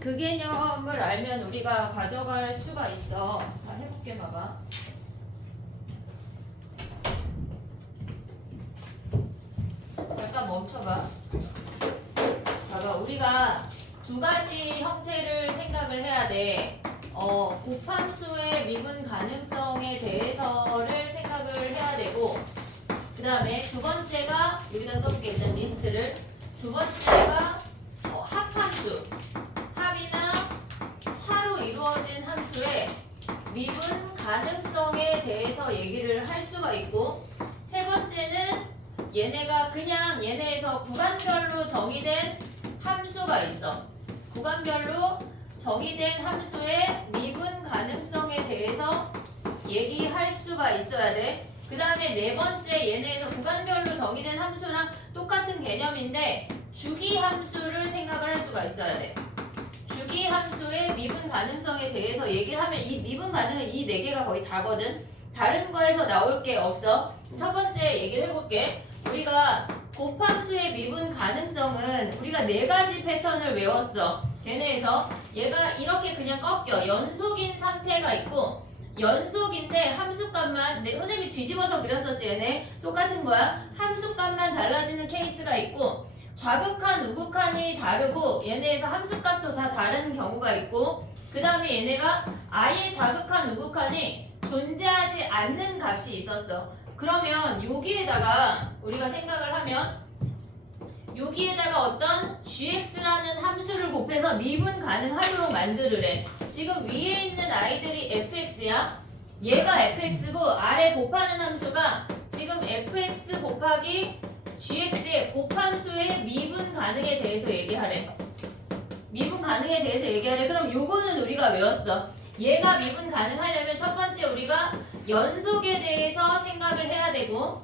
그 개념을 알면 우리가 가져갈 수가 있어. 자, 해볼게 봐봐. 잠깐 멈춰봐. 봐봐, 우리가 두 가지 형태를 생각을 해야 돼. 곱함수의 미분 가능성에 대해서를 생각을 해야 되고, 그 다음에 두 번째가, 여기다 써볼게, 일단 리스트를. 두 번째가 합함수, 합이나 차로 이루어진 함수의 미분 가능성에 대해서 얘기를 할 수가 있고, 세 번째는 얘네가 그냥 얘네에서 구간별로 정의된 함수가 있어. 구간별로 정의된 함수의 미분 가능성에 대해서 얘기할 수가 있어야 돼. 그 다음에 네 번째, 얘네에서 구간별로 정의된 함수랑 똑같은 개념인데 주기 함수를 생각을 할 수가 있어야 돼. 주기 함수의 미분 가능성에 대해서 얘기를 하면 이 미분 가능은 이 네 개가 거의 다거든. 다른 거에서 나올 게 없어. 첫 번째 얘기를 해볼게. 우리가 곱함수의 미분 가능성은 우리가 네 가지 패턴을 외웠어. 걔네에서 얘가 이렇게 그냥 꺾여. 연속인 상태가 있고, 연속인데 함수값만, 선생님이 뒤집어서 그렸었지. 얘네 똑같은 거야. 함수값만 달라지는 케이스가 있고, 좌극한 우극한이 다르고 얘네에서 함수값도 다 다른 경우가 있고, 그 다음에 얘네가 아예 좌극한 우극한이 존재하지 않는 값이 있었어. 그러면 여기에다가 우리가 생각을 하면 여기에다가 어떤 gx라는 함수를 곱해서 미분 가능하도록 만들으래. 지금 위에 있는 아이들이 fx야. 얘가 fx고 아래 곱하는 함수가 지금 fx 곱하기 gx의 곱함수의 미분 가능에 대해서 얘기하래. 미분 가능에 대해서 얘기하래. 그럼 요거는 우리가 외웠어. 얘가 미분 가능하려면 첫 번째 우리가 연속에 대해서 생각을 해야 되고,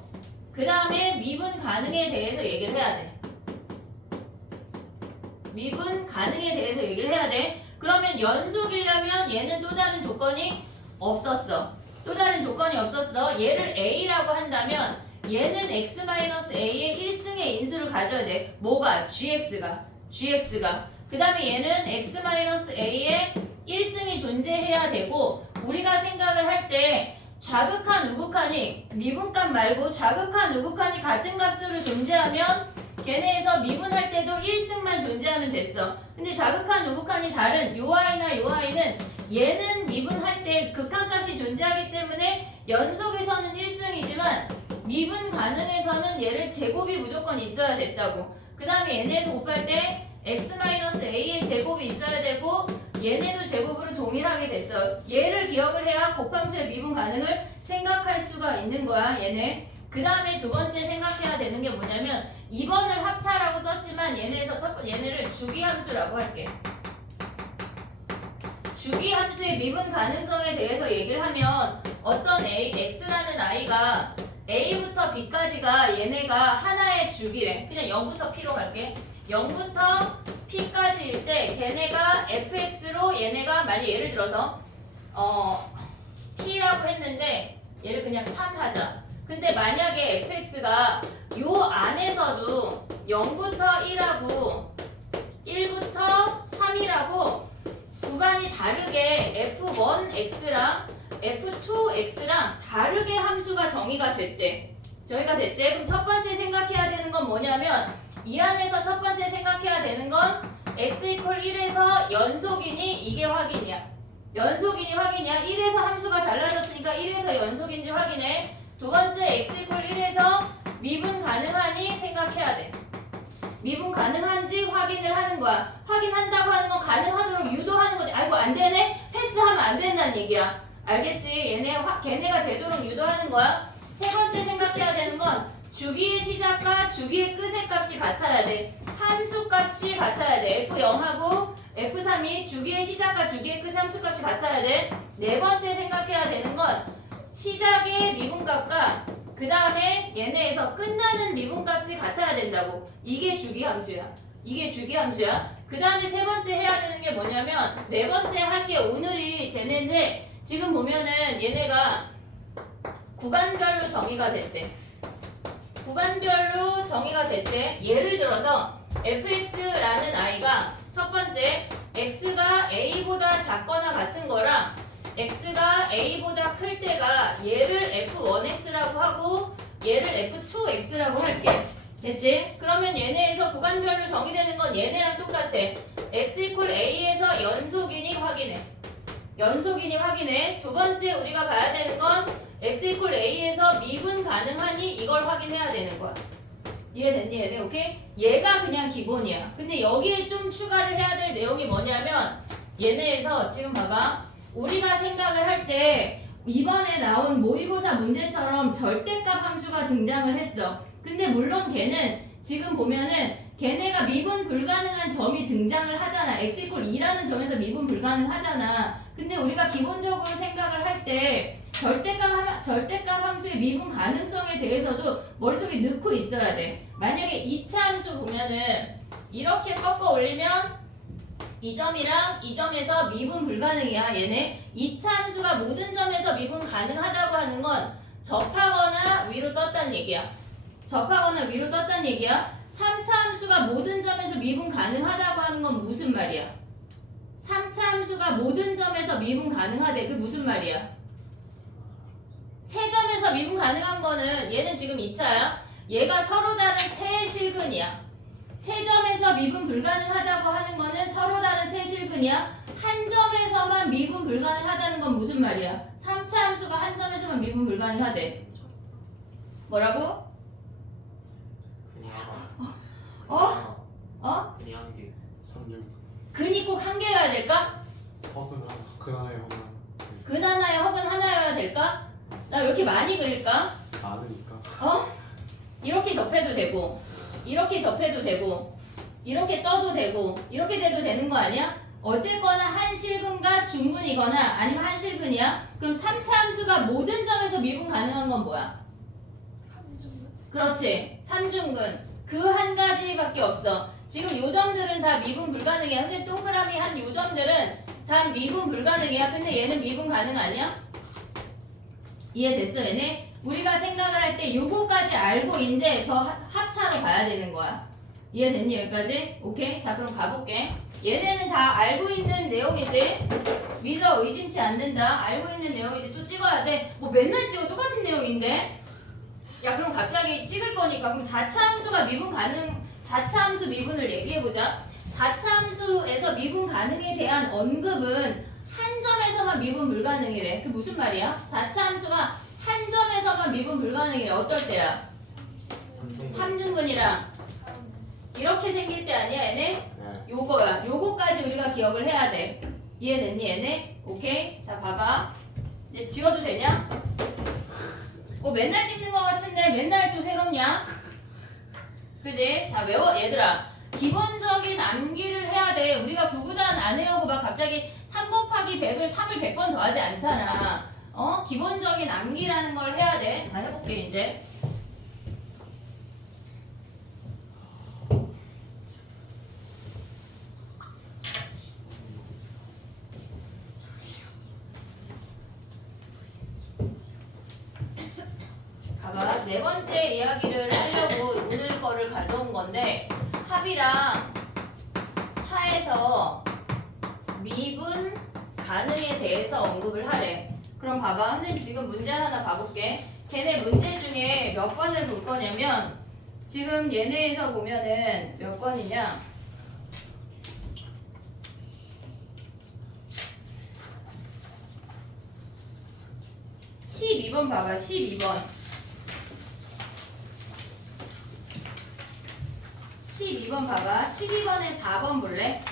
그 다음에 미분 가능에 대해서 얘기를 해야 돼. 미분 가능에 대해서 얘기를 해야 돼. 그러면 연속이려면 얘는 또 다른 조건이 없었어. 또 다른 조건이 없었어. 얘를 A라고 한다면 얘는 X-A의 1승의 인수를 가져야 돼. 뭐가? GX가. 그 다음에 얘는 X-A의 1승이 존재해야 되고, 우리가 생각을 할 때 좌극한 우극한이 미분값 말고 좌극한 우극한이 같은 값으로 존재하면 걔네에서 미분할 때도 1승만 존재하면 됐어. 근데 좌극한 우극한이 다른 요 아이나 요 아이는 얘는 미분할 때 극한값이 존재하기 때문에 연속에서는 1승이지만 미분 가능에서는 얘를 제곱이 무조건 있어야 됐다고. 그 다음에 얘네에서 곱할 때 x-a의 제곱이 있어야 되고 얘네도 제곱으로 동일하게 됐어. 얘를 기억을 해야 곱함수의 미분 가능을 생각할 수가 있는 거야. 얘네. 그 다음에 두 번째 생각해야 되는 게 뭐냐면 2번을 합차라고 썼지만 얘네에서 얘네를 주기함수라고 할게. 주기함수의 미분 가능성에 대해서 얘기를 하면 어떤 x라는 아이가 a부터 b까지가 얘네가 하나의 주기래. 그냥 0부터 p로 갈게. 0부터 p까지일 때 걔네가 fx로 얘네가 만약 예를 들어서 p라고 했는데 얘를 그냥 3 하자. 근데 만약에 fx가 요 안에서도 0부터 1하고 1부터 3이라고 구간이 다르게 f1x랑 f2x랑 다르게 함수가 정의가 됐대. 그럼 첫 번째 생각해야 되는 건 뭐냐면 이 안에서 첫 번째 생각해야 되는 건 x = 1에서 연속이니 이게 확인이야. 연속이니 확인이야. 1에서 함수가 달라졌으니까 1에서 연속인지 확인해. 두 번째 x = 1에서 미분 가능하니 생각해야 돼. 미분 가능한지 확인을 하는 거야. 확인한다고 하는 건 가능하도록 유도하는 거지. 아이고 안 되네? 패스하면 안 된다는 얘기야. 알겠지? 걔네가 되도록 유도하는 거야. 세 번째 생각해야 되는 건 주기의 시작과 주기의 끝의 값이 같아야 돼. 함수 값이 같아야 돼. F0하고 F3이 주기의 시작과 주기의 끝의 함수 값이 같아야 돼. 네 번째 생각해야 되는 건 시작의 미분값과 그 다음에 얘네에서 끝나는 미분값이 같아야 된다고. 이게 주기함수야. 그 다음에 세 번째 해야 되는 게 뭐냐면 네 번째 할게. 오늘이 쟤네인데 지금 보면은 얘네가 구간별로 정의가 됐대. 예를 들어서 fx라는 아이가 첫 번째 x A보다 작거나 같은 거랑 x가 A보다 클 때가 얘를 F1x라고 하고 얘를 F2x라고 할게. 됐지? 그러면 얘네에서 구간별로 정의되는 건 얘네랑 똑같아. x 이퀄 A에서 연속이니 확인해. 연속이니 확인해. 두 번째 우리가 봐야 되는 건 x 이퀄 A에서 미분 가능하니 이걸 확인해야 되는 거야. 이해됐니 얘네? 오케이? 얘가 그냥 기본이야. 근데 여기에 좀 추가를 해야 될 내용이 뭐냐면 얘네에서 지금 봐봐. 우리가 생각을 할 때 이번에 나온 모의고사 문제처럼 절대값 함수가 등장을 했어. 근데 물론 걔는 지금 보면은 걔네가 미분 불가능한 점이 등장을 하잖아. x 이퀄 2라는 점에서 미분 불가능하잖아. 근데 우리가 기본적으로 생각을 할 때 절대값 함수의 미분 가능성에 대해서도 머릿속에 넣고 있어야 돼. 만약에 2차 함수 보면은 이렇게 꺾어 올리면 이 점이랑 이 점에서 미분 불가능이야. 얘네 2차 함수가 모든 점에서 미분 가능하다고 하는 건 접하거나 위로 떴다는 얘기야. 접하거나 위로 떴다는 얘기야. 3차 함수가 모든 점에서 미분 가능하다고 하는 건 무슨 말이야? 3차 함수가 모든 점에서 미분 가능하대. 그 무슨 말이야? 세 점에서 미분 가능한 거는 얘는 지금 2차야. 얘가 서로 다른 세 실근이야. 세 점에서 미분 불가능하다고 하는 거는 서로 다른 세 실근이야. 한 점에서만 미분 불가능하다는 건 무슨 말이야? 3차 함수가 한 점에서만 미분 불가능하대. 뭐라고? 어? 그냥 한 개. 3중. 근이 꼭 한 개여야 될까? 혹은 하나의 혹은 근 하나에 혹은 하나여야 될까? 나 왜 이렇게 많이 그릴까? 많으니까. 어? 이렇게 접해도 되고 이렇게 접해도 되고 이렇게 떠도 되고 이렇게 돼도 되는 거 아니야? 어쨌거나 한 실근과 중근이거나 아니면 한 실근이야? 그럼 3차 함수가 모든 점에서 미분 가능한 건 뭐야? 3중근? 그렇지. 3중근. 그 한 가지밖에 없어. 지금 요 점들은 다 미분 불가능이야. 선생님 동그라미 한 요 점들은 다 미분 불가능이야. 근데 얘는 미분 가능 아니야? 이해됐어 얘네? 우리가 생각을 할 때 요거까지 알고 이제 저 합차로 가야 되는 거야. 이해됐니 여기까지? 오케이? 자 그럼 가볼게. 얘네는 다 알고 있는 내용이지? 믿어 의심치 않는다. 알고 있는 내용이지. 또 찍어야 돼. 뭐 맨날 찍어 똑같은 내용인데? 야 그럼 갑자기 찍을 거니까 그럼 4차 함수가 미분 가능 4차 함수 미분을 얘기해보자. 4차 함수에서 미분 가능에 대한 언급은 한 점에서만 미분 불가능이래. 그 무슨 말이야? 4차 함수가 한 점에서만 미분 불가능이래. 어떨 때야? 3중근이랑 이렇게 생길 때 아니야 얘네? 네. 요거야. 요거까지 우리가 기억을 해야 돼. 이해됐니 얘네? 오케이? 자 봐봐. 이제 지워도 되냐? 뭐 맨날 찍는 거 같은데 맨날 또 새롭냐? 그지? 자 외워 얘들아. 기본적인 암기를 해야 돼. 우리가 구구단 안 해오고 막 갑자기 3 곱하기 100을 3을 100번 더하지 않잖아. 기본적인 암기라는 걸 해야 돼. 자 해볼게 이제. 봐봐. 네 번째 이야기를 하려고 오늘 거를 가져온 건데 합이랑 차에서 미분 가능에 대해서 언급을 하래. 그럼 봐봐. 선생님 지금 문제 하나 봐볼게. 걔네 문제 중에 몇 번을 볼 거냐면 지금 얘네에서 보면은 몇 번이냐? (12번) 봐봐. 12번. 12번 봐봐. 12번에 4번 볼래?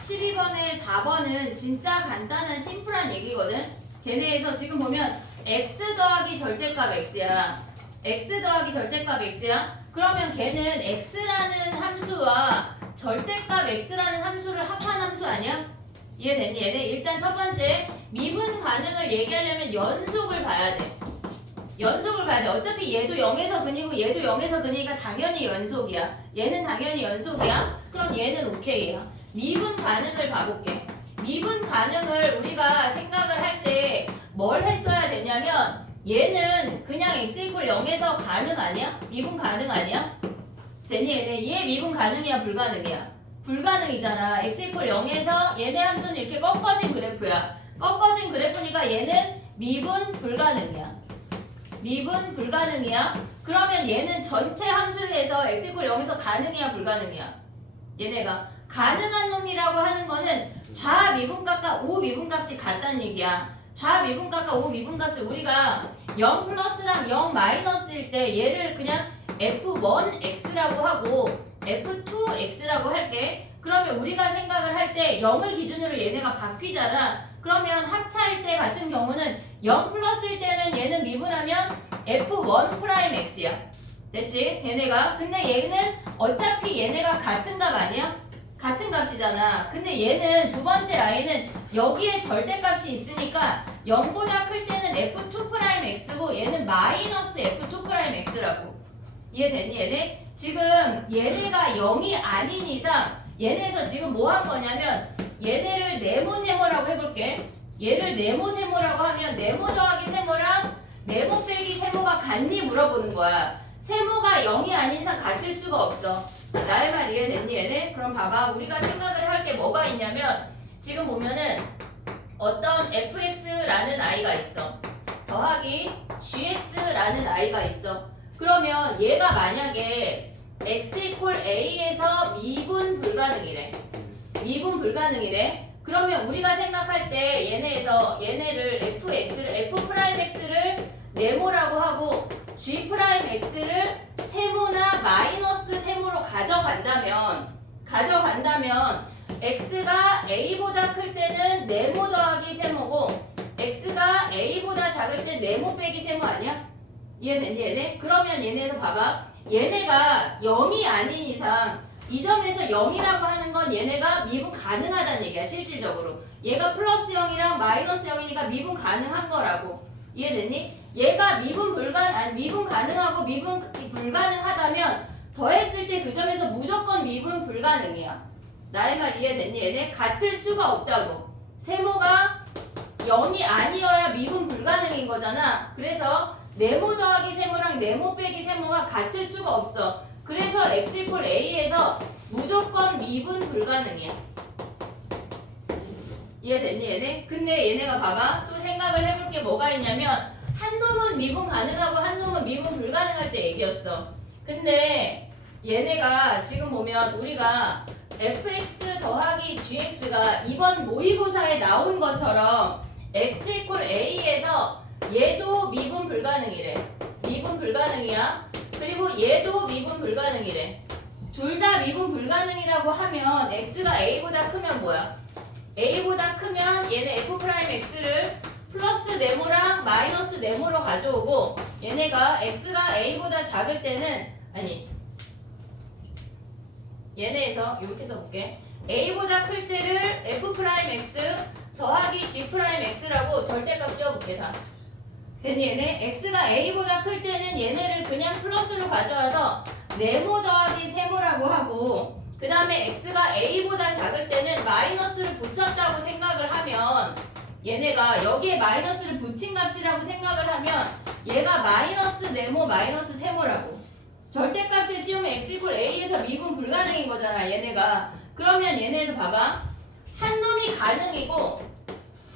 12번에 4번은 진짜 간단한 심플한 얘기거든. 걔네에서 지금 보면 x 더하기 절대값 x야. x 더하기 절대값 x야. 그러면 걔는 x라는 함수와 절대값 x라는 함수를 합한 함수 아니야? 이해됐니 얘네? 일단 첫 번째 미분 가능을 얘기하려면 연속을 봐야 돼. 연속을 봐야 돼. 어차피 얘도 0에서 근이고 얘도 0에서 근이니까 당연히 연속이야. 얘는 당연히 연속이야. 그럼 얘는 오케이야. 미분 가능을 봐볼게. 미분 가능을 우리가 생각을 할 때 뭘 했어야 되냐면 얘는 그냥 x 이퀄 0에서 가능 아니야? 미분 가능 아니야? 됐니 얘네? 얘 미분 가능이야 불가능이야? 불가능이잖아. x 이퀄 0에서 얘네 함수는 이렇게 꺾어진 그래프야. 꺾어진 그래프니까 얘는 미분 불가능이야. 미분 불가능이야. 그러면 얘는 전체 함수에서 x 이퀄 0에서 가능이야 불가능이야? 얘네가 가능한 놈이라고 하는 거는 좌미분값과 우미분값이 같다는 얘기야. 좌미분값과 우미분값을 우리가 0 플러스랑 0 마이너스일 때 얘를 그냥 f1x라고 하고 f2x라고 할게. 그러면 우리가 생각을 할 때 0을 기준으로 얘네가 바뀌잖아. 그러면 합차일 때 같은 경우는 0 플러스일 때는 얘는 미분하면 f1 프라임 x야. 됐지? 얘네가. 근데 얘는 어차피 얘네가 같은 값 아니야? 같은 값이잖아. 근데 얘는 두 번째 i는 여기에 절대값이 있으니까 0보다 클 때는 f2 프라임 x고 얘는 마이너스 f2 프라임 x라고. 이해됐니 얘네? 지금 얘네가 0이 아닌 이상 얘네에서 지금 뭐 한 거냐면 얘네를 네모 세모라고 해볼게. 얘를 네모 세모라고 하면 네모 더하기 세모랑 네모 빼기 세모가 같니 물어보는 거야. 세모가 0이 아닌 이상 같을 수가 없어. 나의 말 이해됐니 얘네? 그럼 봐봐. 우리가 생각을 할 게 뭐가 있냐면 지금 보면은 어떤 fx라는 i가 있어. 더하기 gx라는 i가 있어. 그러면 얘가 만약에 x 이퀄 a에서 미분 불가능이래. 미분 불가능이래. 그러면 우리가 생각할 때 얘네에서 얘네를 fx를 f 프라임 x를 네모라고 하고 g 프라임 x를 세모나 마이너스 세모로 가져간다면 x가 a보다 클 때는 네모 더하기 세모고 x가 a보다 작을 때 네모 빼기 세모 아니야? 이해됐니 얘네? 그러면 얘네에서 봐봐. 얘네가 0이 아닌 이상 이 점에서 0이라고 하는 건 얘네가 미분 가능하다는 얘기야. 실질적으로 얘가 플러스 0이랑 마이너스 0이니까 미분 가능한 거라고. 이해됐니? 얘가 미분 가능하고 미분 불가능하다면 더했을 때 그 점에서 무조건 미분 불가능이야. 나의 말 이해됐니? 얘네 같을 수가 없다고. 세모가 0이 아니어야 미분 불가능인 거잖아. 그래서 네모 더하기 세모랑 네모 빼기 세모가 같을 수가 없어. 그래서 x 이퀄 a에서 무조건 미분 불가능이야. 이해됐니 얘네? 근데 얘네가 봐봐. 또 생각을 해볼 게 뭐가 있냐면 한 놈은 미분 가능하고 한 놈은 미분 불가능할 때 얘기였어. 근데 얘네가 지금 보면 우리가 fx 더하기 gx가 이번 모의고사에 나온 것처럼 x 이퀄 a에서 얘도 미분 불가능이래. 미분 불가능이야. 그리고 얘도 미분 불가능이래. 둘 다 미분 불가능이라고 하면 x가 a보다 크면 뭐야? a보다 크면 얘네 f 프라임 x를 플러스 네모랑 마이너스 네모로 가져오고 얘네가 x가 a보다 작을 때는 아니 얘네에서 이렇게 써볼게. a보다 클 때를 f 프라임 x 더하기 g 프라임 x라고 절대값 씌워볼게 다. 괜히 얘네 x가 a보다 클 때는 얘네를 그냥 플러스로 가져와서 네모 더하기 세모라고 하고 그 다음에 x가 a보다 작을 때는 마이너스를 붙였다고 생각을 하면 얘네가 여기에 마이너스를 붙인 값이라고 생각을 하면 얘가 마이너스 네모 마이너스 세모라고. 절대값을 씌우면 x 이퀄 a에서 미분 불가능인 거잖아 얘네가. 그러면 얘네에서 봐봐. 한 놈이 가능이고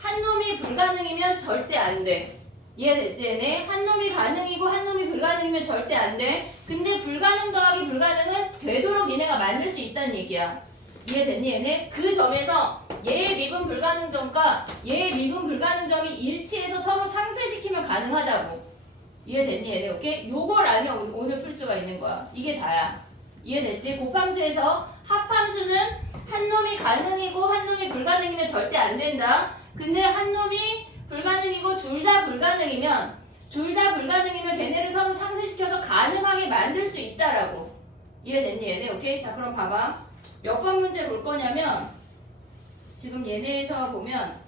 한 놈이 불가능이면 절대 안 돼. 이해됐지 얘네? 한 놈이 가능이고 한 놈이 불가능이면 절대 안 돼. 근데 불가능 더하기 불가능은 되도록 얘네가 만들 수 있다는 얘기야. 이해됐니 얘네? 그 점에서 얘의 미분 불가능 점과 얘의 미분 불가능 점이 일치해서 서로 상쇄시키면 가능하다고. 이해됐니 얘네? 오케이? 요걸 알면 오늘 풀 수가 있는 거야. 이게 다야. 이해됐지? 곱함수에서 합함수는 한 놈이 가능이고 한 놈이 불가능이면 절대 안 된다. 근데 한 놈이 불가능이고 둘 다 불가능이면 걔네를 서로 상쇄시켜서 가능하게 만들 수 있다라고. 이해됐니 얘네? 오케이? 자 그럼 봐봐. 몇 번 문제 볼 거냐면 지금 얘네에서 보면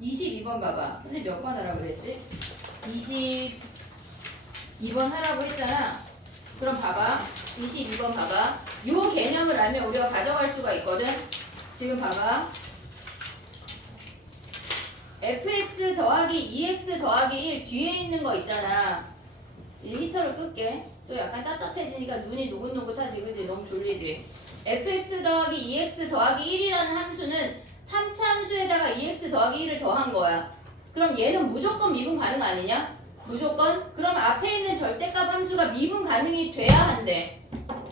22번 봐봐. 선생님 몇 번 하라고 그랬지? 22번 하라고 했잖아. 그럼 봐봐. 22번 봐봐. 요 개념을 알면 우리가 가져갈 수가 있거든. 지금 봐봐. fx 더하기 2x 더하기 1 뒤에 있는 거 있잖아. 이제 히터를 끌게. 또 약간 따뜻해지니까 눈이 노긋노긋하지 그지? 졸리지. fx 더하기 2x 더하기 1이라는 함수는 3차 함수에다가 2x 더하기 1을 더한 거야. 그럼 얘는 무조건 미분 가능 아니냐? 무조건? 그럼 앞에 있는 절대값 함수가 미분 가능이 돼야 한대.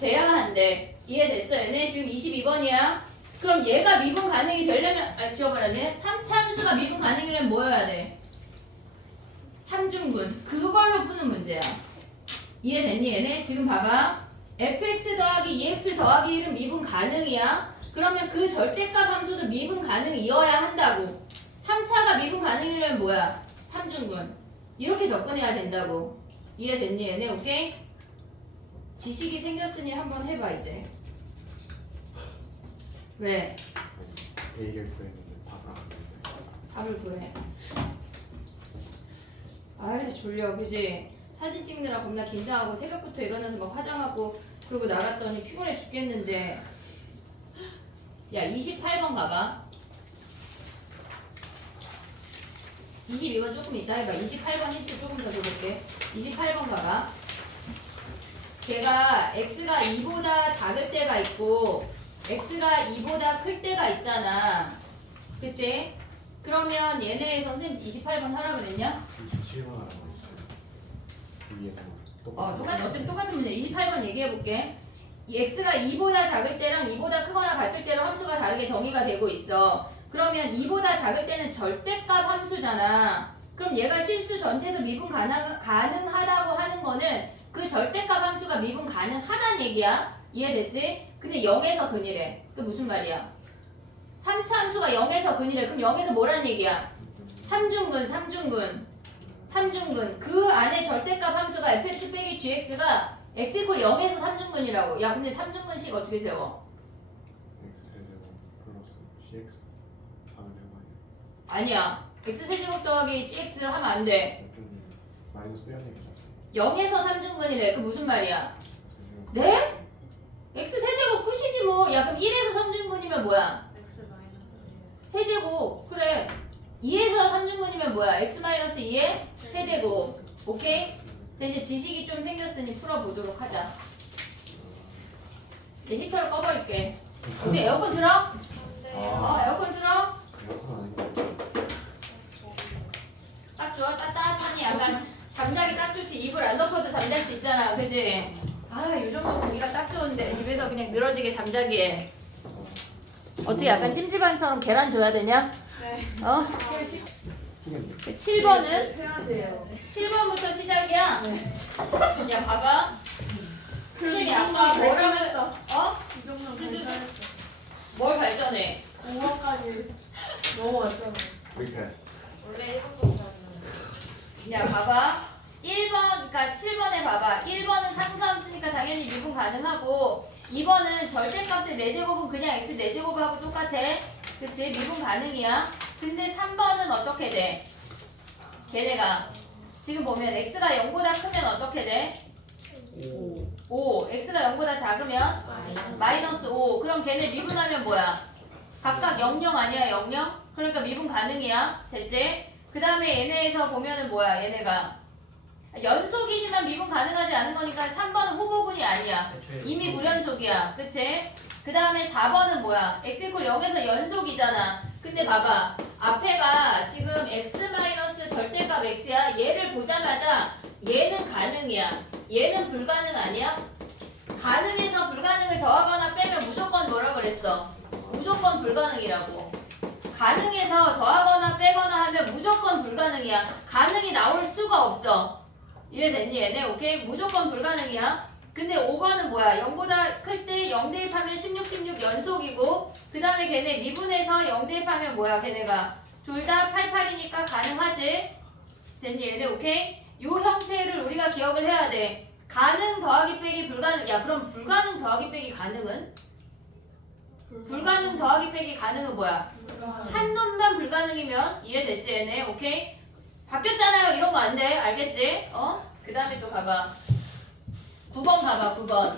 돼야 한대. 이해됐어? 얘네 지금 22번이야. 그럼 얘가 미분 가능이 되려면 지워버렸네. 3차 함수가 미분 가능이려면 뭐여야 돼? 3중분. 그걸로 푸는 문제야. 이해됐니 얘네? 지금 봐봐. fx 더하기 2x 더하기 1은 미분 가능이야. 그러면 그 절대값 함수도 미분 가능이어야 한다고. 3차가 미분 가능이려면 뭐야? 3중분. 이렇게 접근해야 된다고. 이해됐니 얘네? 오케이? 지식이 생겼으니 한번 해봐 이제. 왜? A를 구했는데 답을 안 했는데. 답을 구해. 아이 졸려 그지? 사진 찍느라 겁나 긴장하고 새벽부터 일어나서 막 화장하고 그러고 나갔더니 피곤해 죽겠는데. 야 28번 가봐. 22번 조금 이따 해봐. 28번 힌트 조금 더 줘볼게. 28번 가봐. 걔가 x가 2보다 작을 때가 있고 x가 2보다 클 때가 있잖아. 그치? 그러면 얘네 선생님 28번 하라 그랬냐? 27번 알고 있어요. 위에 똑같은 어차피 똑같은 문제. 28번 얘기해볼게. 이 x가 2보다 작을 때랑 2보다 크거나 같을 때로 함수가 다르게 정의가 되고 있어. 그러면 2보다 작을 때는 절대값 함수잖아. 그럼 얘가 실수 전체에서 미분 가능하다고 하는 거는 그 절대값 함수가 미분 가능하다는 얘기야. 이해됐지? 근데 0에서 근이래. 그 무슨 말이야? 3차 함수가 0에서 근이래. 그럼 0에서 뭐란 얘기야? 3중근. 그 안에 절대값 함수가 fx 빼기 gx가 x 이퀄 0에서 3중근이라고. 야 근데 3중근식 어떻게 세워? X세제곱 플러스 CX 하면 되는 거 아니야. x세제곱 더하기 cx 하면 안 돼. 좀 마이너스 빼야 되겠죠. 0에서 3중근이래. 그 무슨 말이야? 네? x세제곱 끝이지 뭐. 야 그럼 1에서 3중근이면 뭐야? 세제곱. 그래. 2에서 3중근이면 뭐야? x-2의 세제곱. 오케이? 자 이제 지식이 좀 생겼으니 풀어보도록 하자. 이제 히터를 꺼버릴게. 이제 에어컨 틀어? 에어컨 틀어? 에어컨 아닌데. 딱 좋아. 따뜻하니 약간 잠자기 딱 좋지. 이불 안 덮어도 잠잘 수 있잖아. 그지? 요 정도 공기가 딱 좋은데 집에서 그냥 늘어지게 잠자기에 어떻게 약간 찜질방처럼 계란 줘야 되냐? 네. 어? 후겠네. 7번은? 해야 돼요. 7번부터 시작이야. 야 봐봐. 선생님이 아까 뭐라고 발전했다. 어? 이 정도면 발전했다. 뭘 발전해? 5번까지 넘어왔잖아. 리패스. 원래 1번까지. 야 봐봐. 1번, 그러니까 7번에 봐봐. 1번은 상수함수니까 당연히 미분 가능하고 2번은 절대값의 4제곱은 그냥 x 4제곱하고 똑같아. 그치? 미분 가능이야. 근데 3번은 어떻게 돼? 걔네가 지금 보면 x가 0보다 크면 어떻게 돼? 5. x가 0보다 작으면? 마이너스 5. 그럼 걔네 미분하면 뭐야? 각각 00 아니야 00? 그러니까 미분 가능이야. 됐지? 그 다음에 얘네에서 보면은 뭐야 얘네가 연속이지만 미분 가능하지 않은 거니까 3번은 후보군이 아니야. 이미 불연속이야. 그치? 그 다음에 4번은 뭐야? x 이퀄 0에서 연속이잖아. 근데 봐봐. 앞에가 지금 x 마이너스 절대값 x야. 얘를 보자마자 얘는 가능이야. 얘는 불가능 아니야? 가능해서 불가능을 더하거나 빼면 무조건 뭐라 그랬어? 무조건 불가능이라고. 가능해서 더하거나 빼거나 하면 무조건 불가능이야. 가능이 나올 수가 없어. 이해됐니 얘네? 오케이? 무조건 불가능이야. 근데 5번은 뭐야? 0보다 클 때 0 대입하면 16 연속이고 그 다음에 걔네 미분해서 0 대입하면 뭐야? 걔네가 둘 다 88이니까 가능하지? 됐니 얘네? 오케이? 요 형태를 우리가 기억을 해야 돼. 가능 더하기 빼기 불가능. 야 그럼 불가능 더하기 빼기 가능은? 불가능 더하기 빼기 가능은 뭐야? 한 놈만 불가능이면 이해됐지 얘네? 오케이? 바뀌었잖아요. 이런 거 안 돼. 알겠지? 어? 그 다음에 또 가봐. 9번 가봐. 9번.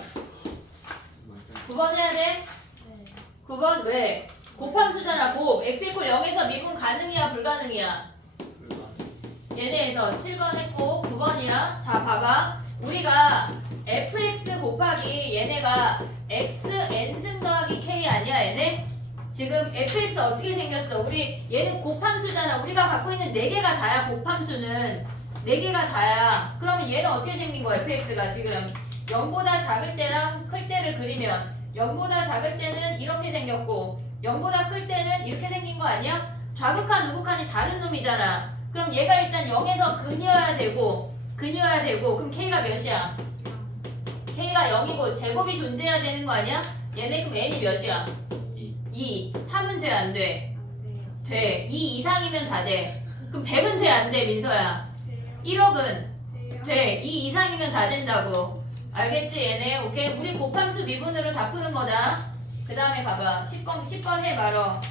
9번 해야 돼? 9번 왜? 곱함수잖아. 곱. x 이퀄 0에서 미분 가능이야 불가능이야? 얘네에서 7번 했고 9번이야. 자 봐봐. 우리가 fx 곱하기 얘네가 x n승 더하기 k 아니야 얘네? 지금 fx 어떻게 생겼어? 우리 얘는 곱함수잖아. 우리가 갖고 있는 4개가 다야. 곱함수는 4개가 다야. 그러면 얘는 어떻게 생긴 거야? fx가 지금 0보다 작을 때랑 클 때를 그리면 0보다 작을 때는 이렇게 생겼고 0보다 클 때는 이렇게 생긴 거 아니야? 좌극한 우극한이 다른 놈이잖아. 그럼 얘가 일단 0에서 근이어야 되고 그럼 k가 몇이야? k가 0이고 제곱이 존재해야 되는 거 아니야? 얘네 그럼 n이 몇이야? 2. 3은 돼 안 돼? 돼. 2 이상이면 다 돼. 그럼 100은 돼 안 돼 민서야? 1억은 돼. 2 이상이면 다 된다고. 알겠지 얘네? 오케이. 우리 곱함수 미분으로 다 푸는 거다. 그 다음에 가봐. 10번 해 말어.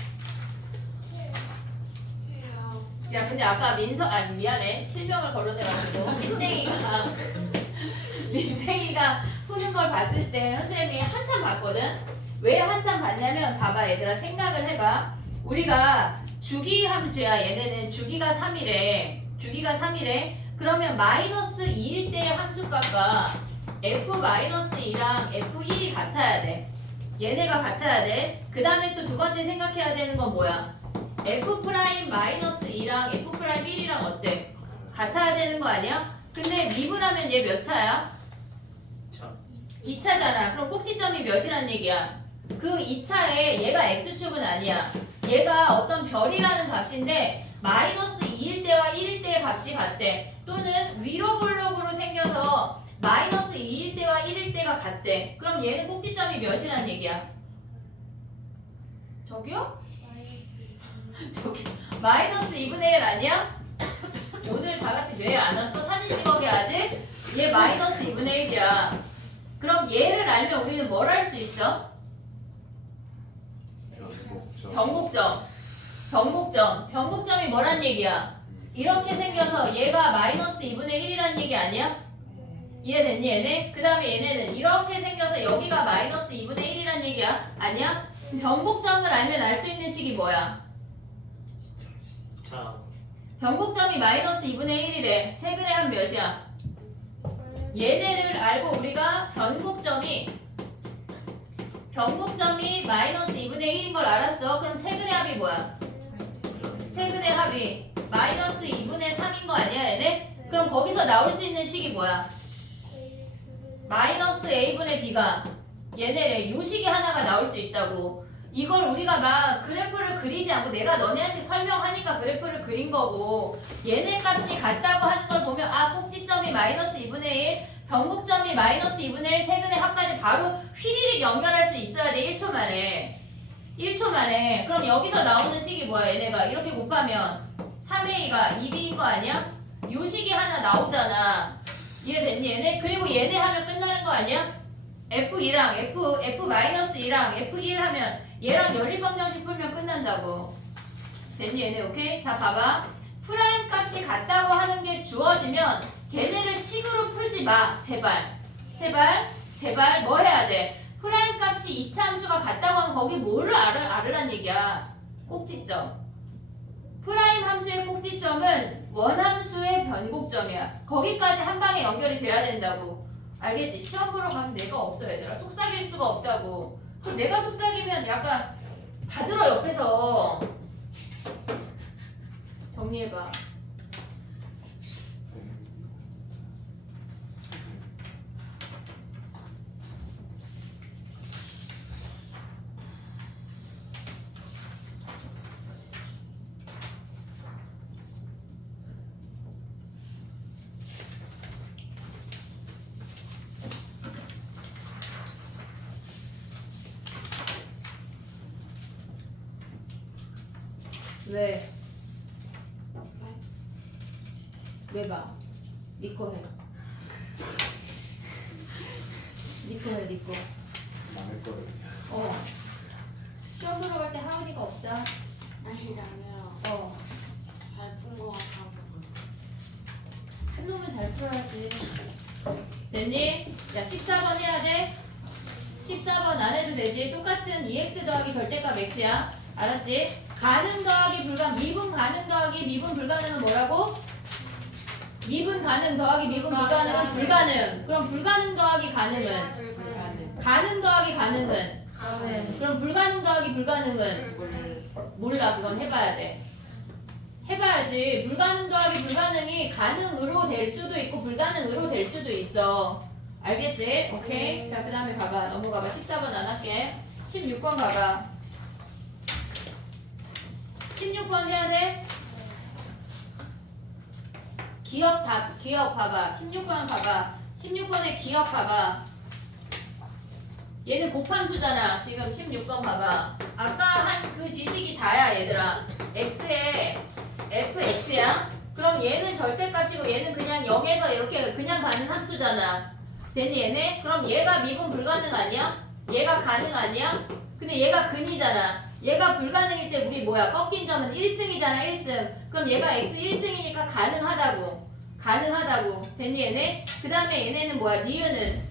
야 근데 아까 아니 미안해. 실명을 거론해가지고 민탱이가 푸는 걸 봤을 때 선생님이 한참 봤거든. 왜 한참 봤냐면 봐봐 얘들아 생각을 해봐. 우리가 주기 함수야. 얘네는 주기가 3이래. 그러면 마이너스 2일 때의 함수값과 f-2랑 f1이 같아야 돼. 얘네가 같아야 돼. 그 다음에 또 두 번째 생각해야 되는 건 뭐야? f'-2랑 f'1이랑 어때? 같아야 되는 거 아니야? 근데 미분하면 얘 몇 차야? 2차잖아. 그럼 꼭지점이 몇이란 얘기야? 그 2차에 얘가 x축은 아니야. 얘가 어떤 별이라는 값인데 마이너스 2일 때와 1일 때의 값이 같대. 또는 위로 블록으로 생겨서 마이너스 2일 때와 1일 때가 같대. 그럼 얘는 꼭지점이 몇이란 얘기야? 저기요? 저기 마이너스 2분의 1 아니야? 오늘 다 같이 뇌에 안 왔어? 사진 찍어게 아직? 얘 마이너스 2분의 1이야. 그럼 얘를 알면 우리는 뭘 할 수 있어? 변곡점이 뭐란 얘기야? 이렇게 생겨서 얘가 마이너스 2분의 1이란 얘기 아니야? 이해됐니 얘네? 그 다음에 얘네는 이렇게 생겨서 여기가 마이너스 2분의 1이란 얘기야? 아니야? 변곡점을 알면 알 수 있는 식이 뭐야? 변곡점이 마이너스 2분의 1이래. 세근의 합 몇이야? 얘네를 알고 우리가 변곡점이 마이너스 2분의 1인 걸 알았어. 그럼 세근의 합이 뭐야? 세근의 합이 마이너스 2분의 3인 거 아니야 얘네? 그럼 거기서 나올 수 있는 식이 뭐야? 마이너스 a분의 b가 얘네래. 요 식이 하나가 나올 수 있다고. 이걸 우리가 막 그래프를 그리지 않고 내가 너네한테 설명하니까 그래프를 그린 거고 얘네 값이 같다고 하는 걸 보면 아 꼭지점이 마이너스 2분의 1 변곡점이 마이너스 2분의 1 세근의 합까지 바로 휘리릭 연결할 수 있어야 돼. 1초 만에. 그럼 여기서 나오는 식이 뭐야? 얘네가 이렇게 곱하면 3a가 2b인 거 아니야? 요 식이 하나 나오잖아. 이해됐니 얘네? 그리고 얘네 하면 끝나는 거 아니야? f2랑 f-2랑 f1 하면 얘랑 연립방정식 풀면 끝난다고. 됐니 얘네? 오케이? 자 봐봐. 프라임 값이 같다고 하는 게 주어지면 걔네를 식으로 풀지 마. 제발 뭐 해야 돼? 프라임 값이 이차함수가 같다고 하면 거기 뭐를 알으란 얘기야? 꼭지점. 프라임 함수의 꼭지점은 원함수의 변곡점이야. 거기까지 한 방에 연결이 돼야 된다고. 알겠지? 시험 보러 가면 내가 없어 얘들아. 속삭일 수가 없다고. 그럼 내가 속삭이면 약간 다 들어 옆에서. 정리해봐. 왜? 왜 봐? 니꺼 해. 니꺼. 남의 거를. 시험 보러 갈 때 하은이가 없다. 아니요. 잘 푼 거 같아서 그랬어. 한 놈은 잘 풀어야지. 됐니? 야 14번 해야 돼. 14번 안 해도 되지. 똑같은 2x 더하기 절대값 x야. 알았지? 가능 더하기 불가, 미분 가능 더하기 미분 불가능은 뭐라고? 미분 가능 더하기 미분 불가능은 불가능. 그럼 불가능 더하기 가능은? 불가능. 가능 더하기 가능은? 가능. 그럼 불가능 더하기 불가능은? 몰라. 그건 해봐야 돼. 해봐야지. 불가능 더하기 불가능이 가능으로 될 수도 있고 불가능으로 될 수도 있어. 알겠지? 오케이. 자, 그 다음에 가봐. 넘어가봐. 14번 안 할게. 16번 가봐. 16번 해야 돼? 기억 봐봐. 16번 가봐. 16번에 기억 봐봐. 얘는 곱함수잖아. 지금 16번 봐봐. 아까 한 그 지식이 다야, 얘들아. x에 fx야. 그럼 얘는 절대값이고 얘는 그냥 0에서 이렇게 그냥 가는 함수잖아. 됐니 얘네? 그럼 얘가 미분 불가능 아니야? 얘가 가능 아니야? 근데 얘가 근이잖아. 얘가 불가능일 때 우리 뭐야? 꺾인 점은 1승이잖아. 1승. 그럼 얘가 x 1승이니까 가능하다고. 가능하다고. 됐니 얘네? 그 다음에 얘네는 뭐야? 니은은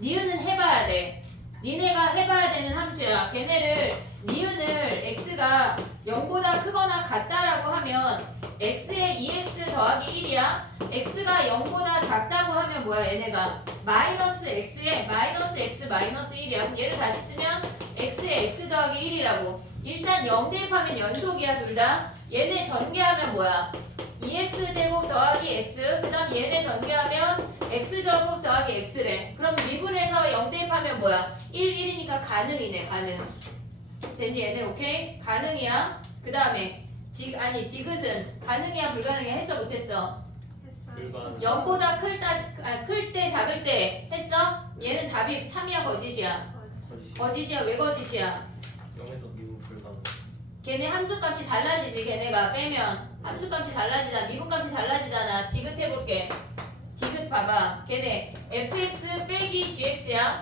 해봐야 돼. 니네가 해봐야 되는 함수야. 걔네를 니은을 x가 0보다 크거나 같다라고 하면 x에 2x 더하기 1이야. x가 0보다 작다고 하면 뭐야 얘네가? 마이너스 x에 마이너스 x 마이너스 1이야. 그럼 얘를 다시 쓰면 x에 x 더하기 1이라고. 일단 0 대입하면 연속이야 둘 다. 얘네 전개하면 뭐야? 2x제곱 더하기 x. 그 다음 얘네 전개하면 x제곱 더하기 x래. 그럼 미분해서 0 대입하면 뭐야? 1, 1이니까 가능이네. 가능. 됐니 얘네? 오케이? 가능이야. 그 다음에 디귿은 가능이야 불가능이야? 했어 못했어? 불가능. 0보다 클 때 작을 때 했어? 얘는 답이 참이야 거짓이야? 거짓이야. 왜 거짓이야? 0에서 미분 불가능. 걔네 함수값이 달라지지. 걔네가 빼면 함수값이 달라지잖아. 미분값이 달라지잖아. 디귿 해볼게. 디귿 봐봐. 걔네 fx 빼기 gx야.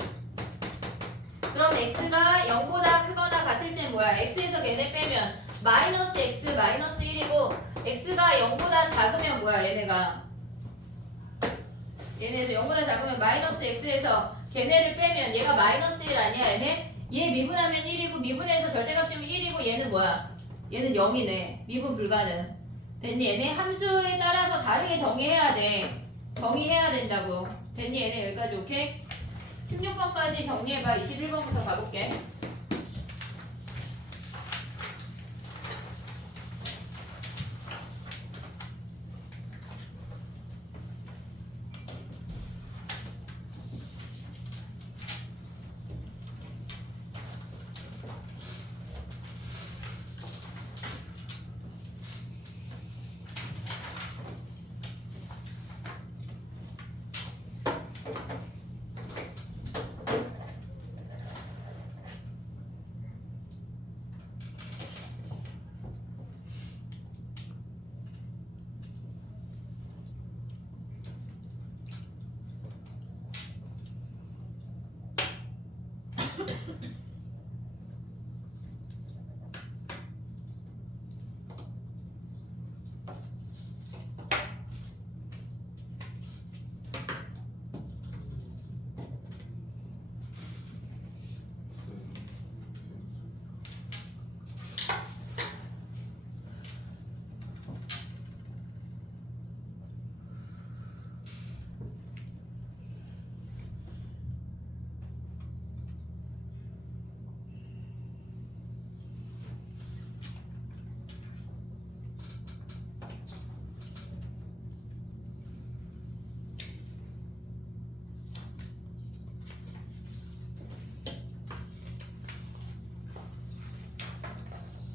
그럼 x가 0보다 크거나 같을 땐 뭐야? x에서 걔네 빼면 마이너스 x 마이너스 1이고 x가 0보다 작으면 뭐야 얘네가? 얘네에서 0보다 작으면 마이너스 x에서 걔네를 빼면 얘가 마이너스 1 아니야 얘네? 얘 미분하면 1이고 미분해서 절대값이면 1이고 얘는 뭐야? 얘는 0이네. 미분 불가능. 됐니 얘네? 함수에 따라서 다르게 정의해야 돼. 정의해야 된다고. 됐니 얘네? 여기까지 오케이? 16번까지 정리해봐. 21번부터 가볼게.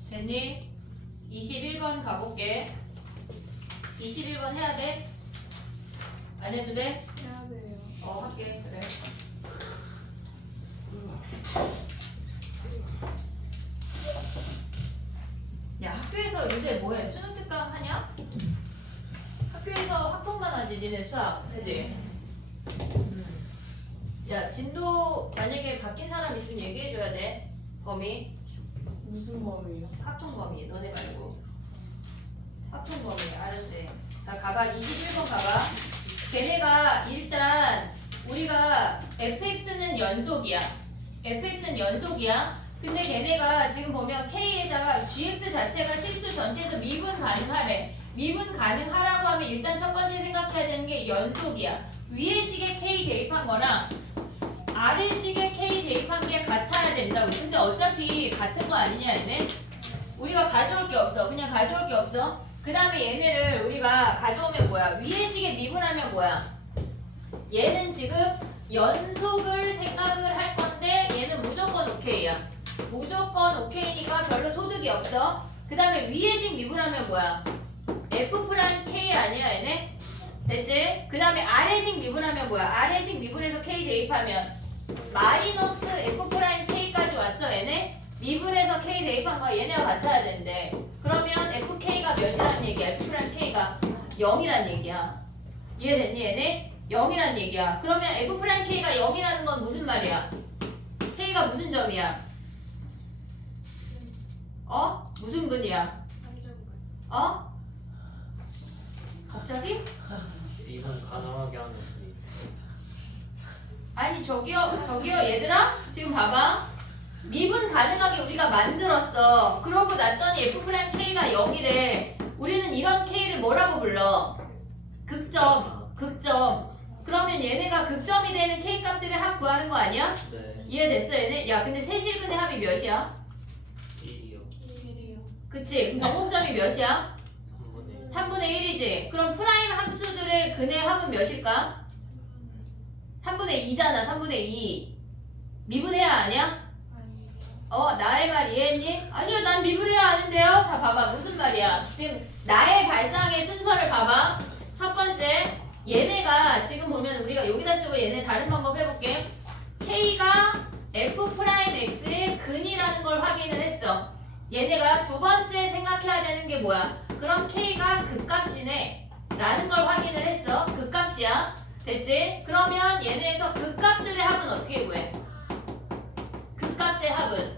됐니? 21번 가볼게. 21번 해야 돼? 안 해도 돼? 해야 돼요. 할게. 그래. 야, 학교에서 요새 뭐해? 수능 특강 하냐? 학교에서 학통만 하지, 니네 수학. 그지? 야, 진도 만약에 바뀐 사람 있으면 얘기해줘야 돼. 범위. 무슨 범위요? 합통 범위. 너네 말고. 합통 범위. 알았지? 자, 가봐. 21번 가봐. 걔네가 일단 우리가 fx는 연속이야. fx는 연속이야. 근데 걔네가 지금 보면 k에다가 gx 자체가 실수 전체에서 미분 가능하래. 미분 가능하라고 하면 일단 첫 번째 생각해야 되는 게 연속이야. 위에 식에 K 대입한 거랑 아래 식에 K 대입한 게 같아야 된다고. 근데 어차피 같은 거 아니냐 얘네? 우리가 가져올 게 없어. 그냥 가져올 게 없어. 그 다음에 얘네를 우리가 가져오면 뭐야? 위에 식에 미분하면 뭐야? 얘는 지금 연속을 생각을 할 건데 얘는 무조건 오케이야. 무조건 오케이니까 별로 소득이 없어. 그 다음에 위에 식 미분하면 뭐야? F 프라임 K 아니야 얘네? 됐지? 그 다음에 아래식 미분하면 뭐야? 아래식 미분해서 K 대입하면 마이너스 F 프라임 K까지 왔어 얘네? 미분해서 K 대입한 거 얘네가 같아야 되는데 그러면 FK가 몇이란 얘기야? F 프라임 K가 0이란 얘기야. 이해됐니 얘네? 0이란 얘기야. 그러면 F 프라임 K가 0이라는 건 무슨 말이야? K가 무슨 점이야? 무슨 근이야? 갑자기? 미분 가능하게 하는 이 아니 저기요 얘들아 지금 봐봐 미분 가능하게 우리가 만들었어. 그러고 났더니 F 프라임 K가 0이래. 우리는 이런 K를 뭐라고 불러? 극점. 그러면 얘네가 극점이 되는 K 값들의 합 구하는 거 아니야? 네. 이해됐어 얘네? 야 근데 세실근의 합이 몇이야? 1이요. 그치? 그럼 변곡점이 몇이야? 3분의 3분의 1이지? 그럼 프라임 함수들의 근의 합은 몇일까? 3분의 2잖아 3분의 2 미분해야 아니야? 나의 말 이해했니? 아니요 난 미분해야 하는데요. 자 봐봐 무슨 말이야. 지금 나의 발상의 순서를 봐봐. 첫 번째 얘네가 지금 보면 우리가 여기다 쓰고 얘네 다른 방법 해볼게. K가 F 프라임 X의 근이라는 걸 확인을 했어. 얘네가 두 번째 생각해야 되는 게 뭐야? 그럼 K가 극값이네 라는 걸 확인을 했어. 극값이야. 됐지? 그러면 얘네에서 극값들의 합은 어떻게 구해? 극값의 합은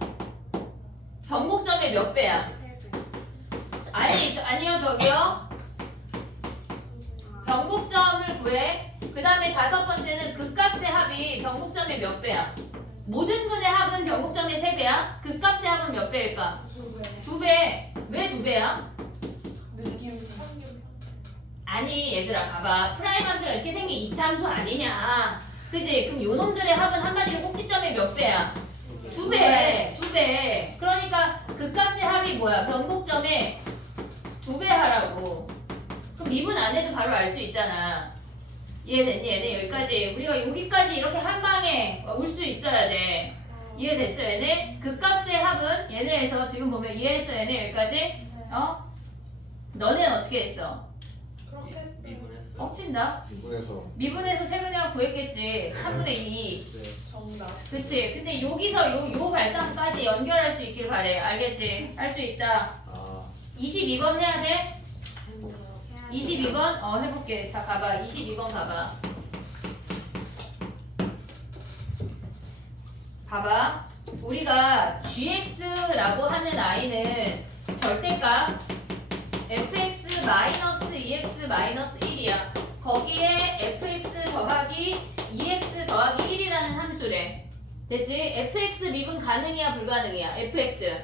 변곡점의 몇 배야? 아니요 저기요 변곡점을 구해. 그 다음에 다섯 번째는 극값의 합이 변곡점의 몇 배야? 모든 근의 합은 변곡점의 3배야. 극값의 합은 몇 배일까? 2배. 왜 2배야? 아니 얘들아 봐봐 프라임 함수가 이렇게 생긴 2차 함수 아니냐. 그지? 그럼 요놈들의 합은 한마디로 꼭지점의 몇 배야? 2배. 그러니까 극값의 합이 뭐야? 변곡점의 2배 하라고. 그럼 미분 안 해도 바로 알 수 있잖아. 이해됐니? 얘네 여기까지 우리가 여기까지 이렇게 한 방에 올 수 있어야 돼. 이해됐어 얘네? 극값의 합은 얘네에서 지금 보면 이해했어 얘네 여기까지? 너네는 어떻게 했어? 미분했어요. 억친다. 미분해서 세근이가 구했겠지. 3분의 2. 네. 정답. 그치? 근데 여기서 요 발상까지 연결할 수 있길 바래. 알겠지? 할 수 있다. 22번 해야 돼? 22번? 해볼게. 자, 가봐. 22번 가봐. 봐봐. 우리가 gx라고 하는 i는 절대값 fx 마이너스 2x 마이너스 1이야. 거기에 fx 더하기 2x 더하기 1이라는 함수래. 됐지? fx 미분 가능이야 불가능이야? fx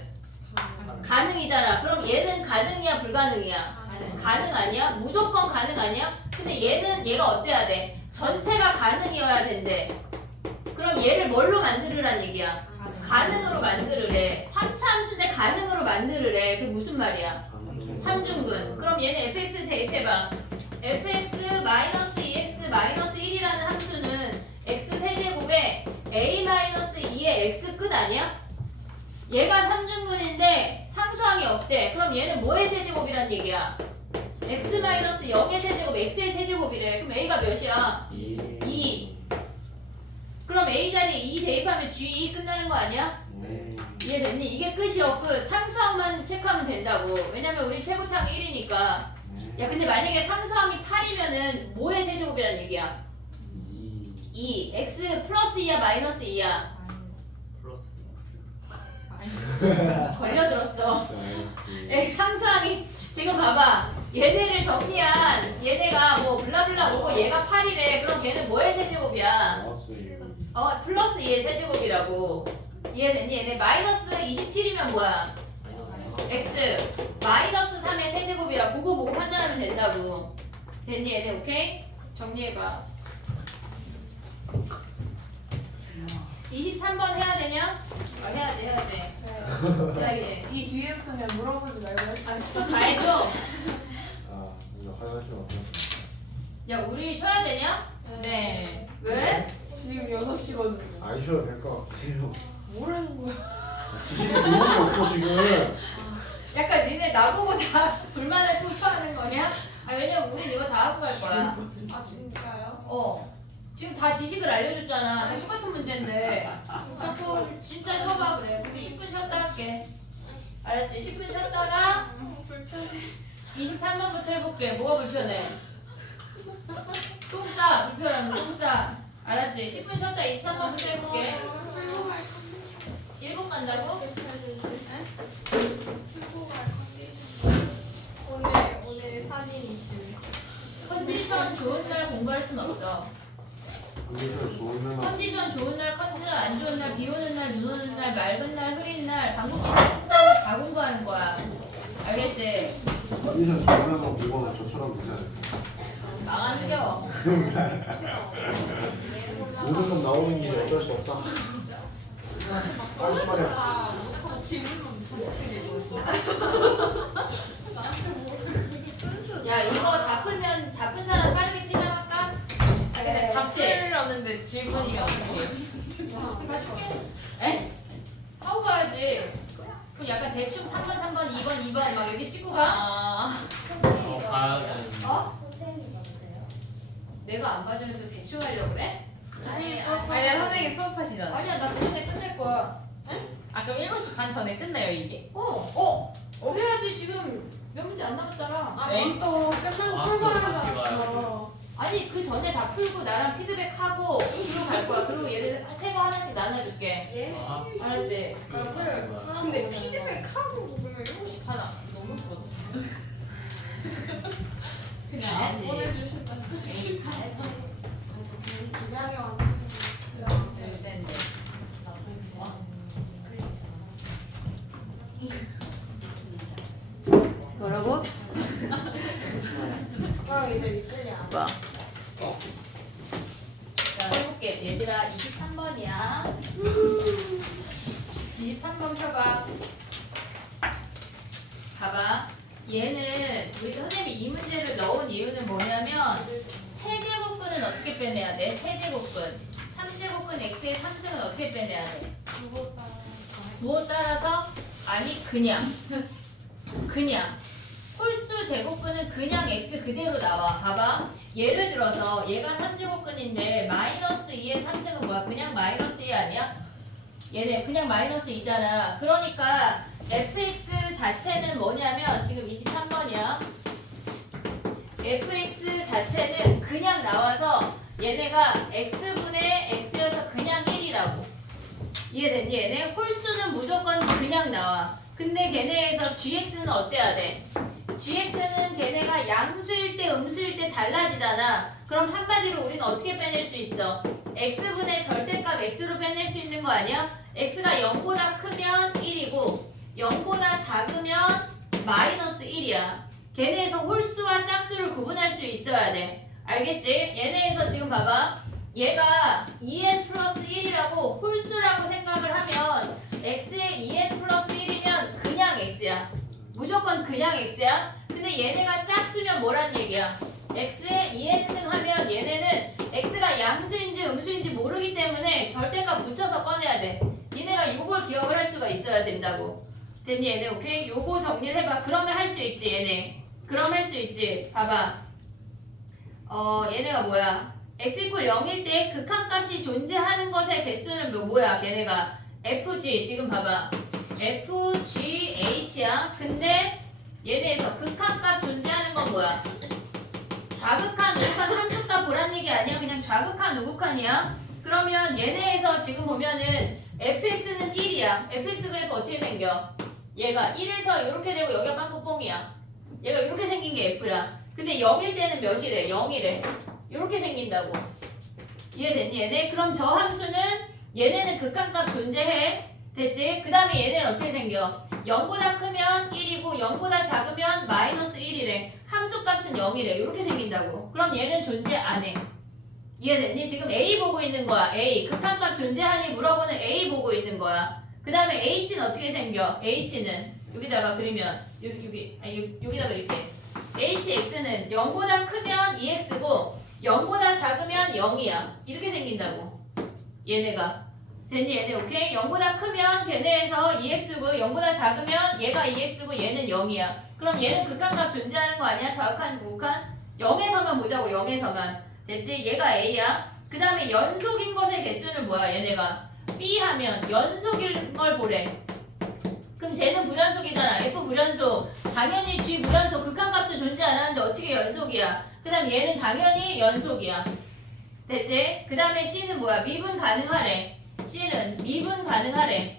가능이잖아. 그럼 얘는 가능이야 불가능이야? 가능 아니야? 무조건 가능 아니야? 근데 얘가 어때야 돼? 전체가 가능이어야 된대. 그럼 얘를 뭘로 만들으란 얘기야? 가능으로 만들으래. 3차 함수인데 가능으로 만들으래. 그게 무슨 말이야? 삼중근. 그럼 얘는 fx 대입해봐. fx 마이너스 2x 마이너스 1이라는 함수는 x 세제곱에 a 마이너스 2의 x 끝 아니야? 얘가 삼중근인데 상수항이 없대. 그럼 얘는 뭐의 세제곱이란 얘기야? x 마이너스 0의 세제곱 x의 세제곱이래. 그럼 a가 몇이야? 2. 그럼 a 자리에 2 대입하면 g2 끝나는 거 아니야? 이해됐니? 이게 끝이요 끝. 상수항만 체크하면 된다고. 왜냐면 우리 최고차항이 1이니까. 야 근데 만약에 상수항이 8이면은 뭐의 세제곱이란 얘기야? 2. x 플러스 2야 마이너스 2야? 플러스. 걸려들었어. 상수항이 지금 봐봐. 얘네를 정리한 얘네가 뭐 블라블라 뭐고 얘가 8이래. 그럼 걔는 뭐의 세제곱이야? 플러스 2의 세제곱이라고. 이해됐니? 얘네 마이너스 27이면 뭐야? x 마이너스 3의 세제곱이라 그거 보고 판단하면 된다고. 됐니 얘네? 오케이? 정리해봐. 23번 해야 되냐? 해야지. 해야지. 이 뒤에부터 그냥 물어보지 말고 해주세요. 또 다 해줘. 아, 이거 화장실 왔구나. 야 우리 쉬어야 되냐? 네. 왜? 지금 6시거든요. 안 쉬어도 될 것 같아요. 뭐라는 거야? 지식이 너무 없고 지금. 약간 니네 나보고 다 불만을 토로하는 거냐? 왜냐면 우린 이거 다 하고 갈 거야. 아 진짜요? 지금 다 지식을 알려줬잖아. 다 똑같은 문제인데. 진짜 쉬어봐 그래. 우리 10분 쉬었다 할게. 알았지? 10분 쉬었다가 불편해. 23번부터 해볼게. 뭐가 불편해? 똥 싸. 불편하면 똥 싸. 알았지? 10분 쉬었다 23번부터 해볼게. 1분 간다고? 오늘 사진 컨디션 좋은 날 공부할 순 없어. 컨디션 좋으면 컨디션 좋은 날, 컨디션 안 좋은 날, 비 오는 날, 눈 오는 날, 맑은 날, 흐린 날, 방법이 항상 다 공부하는 거야. 알겠지? 컨디션 좋으면 이거는 저처럼 되잖아요. 망하는겨. 모든 건 나오는 게 어쩔 수 없다. 빨리 말해. 야 이거 다 풀면 다 푼 사람 빠르게 퇴장할까? 근데 답지? 풀려는데 질문이 어떻게? 에? 하고 가야지. 그럼 약간 대충 3번, 3번, 2번, 2번 막 이렇게 찍고 가. 가야 되는데. 선생님 받으세요? 내가 안 봐줘도 대충 하려고 그래? 아니 선생님 수업하시잖아요. 아니야 나 그 전에 끝낼 거야. 아 그럼 7시 반 전에 끝나요 이게? 그래야지 지금 몇 문제 안 남았잖아. 아, 전또 끝나고 아, 풀고 그거 나가. 가지고 아니 그 전에 다 풀고 나랑 피드백하고 그러고 갈 거야. 그리고 얘를 세 거 하나씩 나눠줄게. 예? 아, 알았지? 근데 피드백하고 보면 7시 반 넘었거든. 그냥 해야지. 보내주신다. 잘해서. 기대하게 만드시는 뭐라고? 그럼 이제 밑들이야. 뭐? 자, 해볼게. 얘들아, 23번이야. 23번 펴봐. 봐봐. 얘는 우리 선생님이 이 문제를 넣은 이유는 뭐냐면 세제곱근은 어떻게 빼내야 돼? 세제곱근. 3제곱근 x의 3승은 어떻게 빼내야 돼? 무엇 따라서? 아니 그냥 홀수 제곱근은 그냥 x 그대로 나와. 봐봐. 예를 들어서 얘가 3제곱근인데 마이너스 2의 3승은 뭐야? 그냥 마이너스 2 아니야? 얘네 그냥 마이너스 2잖아. 그러니까 fx 자체는 뭐냐면 지금 23번이야. fx 자체는 그냥 나와서 얘네가 x분의 x여서 그냥 1이라고. 이해됐니? 얘네 홀수는 무조건 그냥 나와. 근데 걔네에서 gx는 어때야 돼? gx는 걔네가 양수일 때 음수일 때 달라지잖아. 그럼 한마디로 우리는 어떻게 빼낼 수 있어? x분의 절대값 x로 빼낼 수 있는 거 아니야? x가 0보다 크면 1이고 0보다 작으면 마이너스 1이야. 걔네에서 홀수와 짝수를 구분할 수 있어야 돼. 알겠지? 얘네에서 지금 봐봐. 얘가 2n 플러스 1이라고 홀수라고 생각을 하면 x의 2n 플러스 1이면 그냥 x야. 무조건 그냥 x야. 근데 얘네가 짝수면 뭐란 얘기야? x의 2n승 하면 얘네는 x가 양수인지 음수인지 모르기 때문에 절대값 붙여서 꺼내야 돼. 얘네가 요걸 기억을 할 수가 있어야 된다고. 됐니 얘네? 오케이? 요거 정리를 해봐. 그러면 할 수 있지 얘네. 그럼 할 수 있지. 봐봐. 얘네가 뭐야? x 이퀄 0일 때 극한값이 존재하는 것의 개수는 뭐야? 걔네가 fg 지금 봐봐. fgh야. 근데 얘네에서 극한값 존재하는 건 뭐야? 좌극한, 우극한 함수값 보란 얘기 아니야? 그냥 좌극한, 우극한이야? 그러면 얘네에서 지금 보면은 fx는 1이야. fx 그래프 어떻게 생겨? 얘가 1에서 이렇게 되고 여기가 빵꾸뽕이야. 얘가 이렇게 생긴 게 f야. 근데 0일 때는 몇이래? 0이래. 이렇게 생긴다고. 이해됐니 얘네? 그럼 저 함수는 얘네는 극한값 존재해. 됐지? 그 다음에 얘네는 어떻게 생겨? 0보다 크면 1이고 0보다 작으면 마이너스 1이래. 함수값은 0이래. 이렇게 생긴다고. 그럼 얘는 존재 안 해. 이해됐니? 지금 A 보고 있는 거야. A. 극한값 존재하니 물어보는 A 보고 있는 거야. 그 다음에 H는 어떻게 생겨? H는 여기다가 그리면 여기다 그릴게. HX는 0보다 크면 2X고 0보다 작으면 0이야. 이렇게 생긴다고. 얘네가. 됐니? 얘네 오케이? 0보다 크면 걔네에서 2X고 0보다 작으면 얘가 2X고 얘는 0이야. 그럼 얘는 극한값 존재하는 거 아니야? 좌극한, 우극한? 0에서만 보자고. 0에서만. 됐지? 얘가 A야. 그 다음에 연속인 것의 개수는 뭐야? 얘네가 B 하면 연속인 걸 보래. 그럼 쟤는 불연속이잖아. F 불연속. 당연히 G 불연속. 극한값도 존재 안 하는데 어떻게 연속이야? 그 다음 얘는 당연히 연속이야. 됐지? 그 다음에 C는 뭐야? 미분 가능하래. C는 미분 가능하래.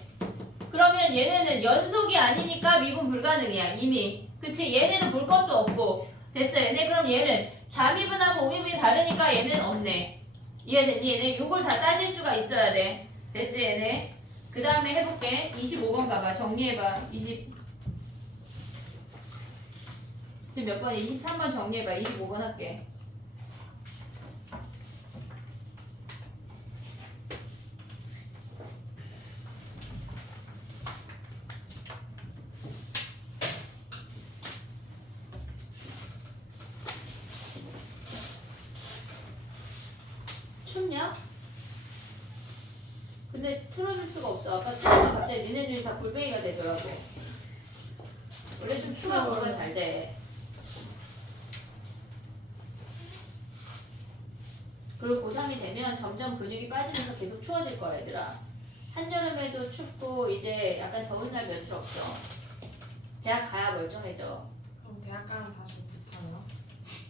그러면 얘네는 연속이 아니니까 미분 불가능이야. 이미. 그치? 얘네는 볼 것도 없고. 됐어. 얘네 그럼 얘는 좌미분하고 우미분이 다르니까 얘는 없네. 이해됐니? 얘네 요걸 다 따질 수가 있어야 돼. 됐지? 얘네. 그 다음에 해볼게. 25번 가봐. 정리해봐. 지금 몇 번이야? 23번 정리해봐. 25번 할게. 춥냐? 근데 틀어줄 수가 없어. 아까 틀어서 갑자기 니네들이 다 골뱅이가 되더라고. 원래 좀 추가 구가 잘 돼. 그리고 고3이 되면 점점 근육이 빠지면서 계속 추워질 거야, 얘들아. 한여름에도 춥고 이제 약간 더운 날 며칠 없어. 대학 가야 멀쩡해져. 그럼 대학 가면 다시 붙어요?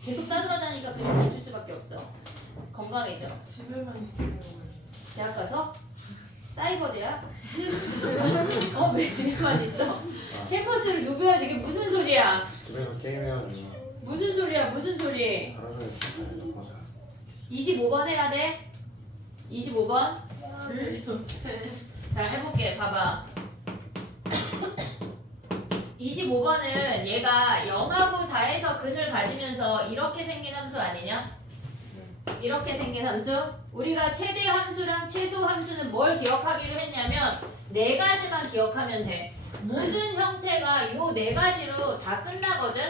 계속 싸돌아다니까 근육 붙을 수밖에 없어. 건강해져. 집에만 있으면 대학 가서? 사이버 대학? 왜 집에만 있어? 캠퍼스를 누벼야지. 이게 무슨 소리야? 집에서 게임해야지. 무슨 소리야? 무슨 소리? 하루 종일 집에서 맞아. 25번 해야 돼? 25번? 요새 자, 해볼게. 봐봐. 25번은 얘가 0하고 4에서 근을 가지면서 이렇게 생긴 함수 아니냐? 이렇게 생긴 함수? 우리가 최대 함수랑 최소 함수는 뭘 기억하기로 했냐면 네 가지만 기억하면 돼. 모든 형태가 요 네 가지로 다 끝나거든?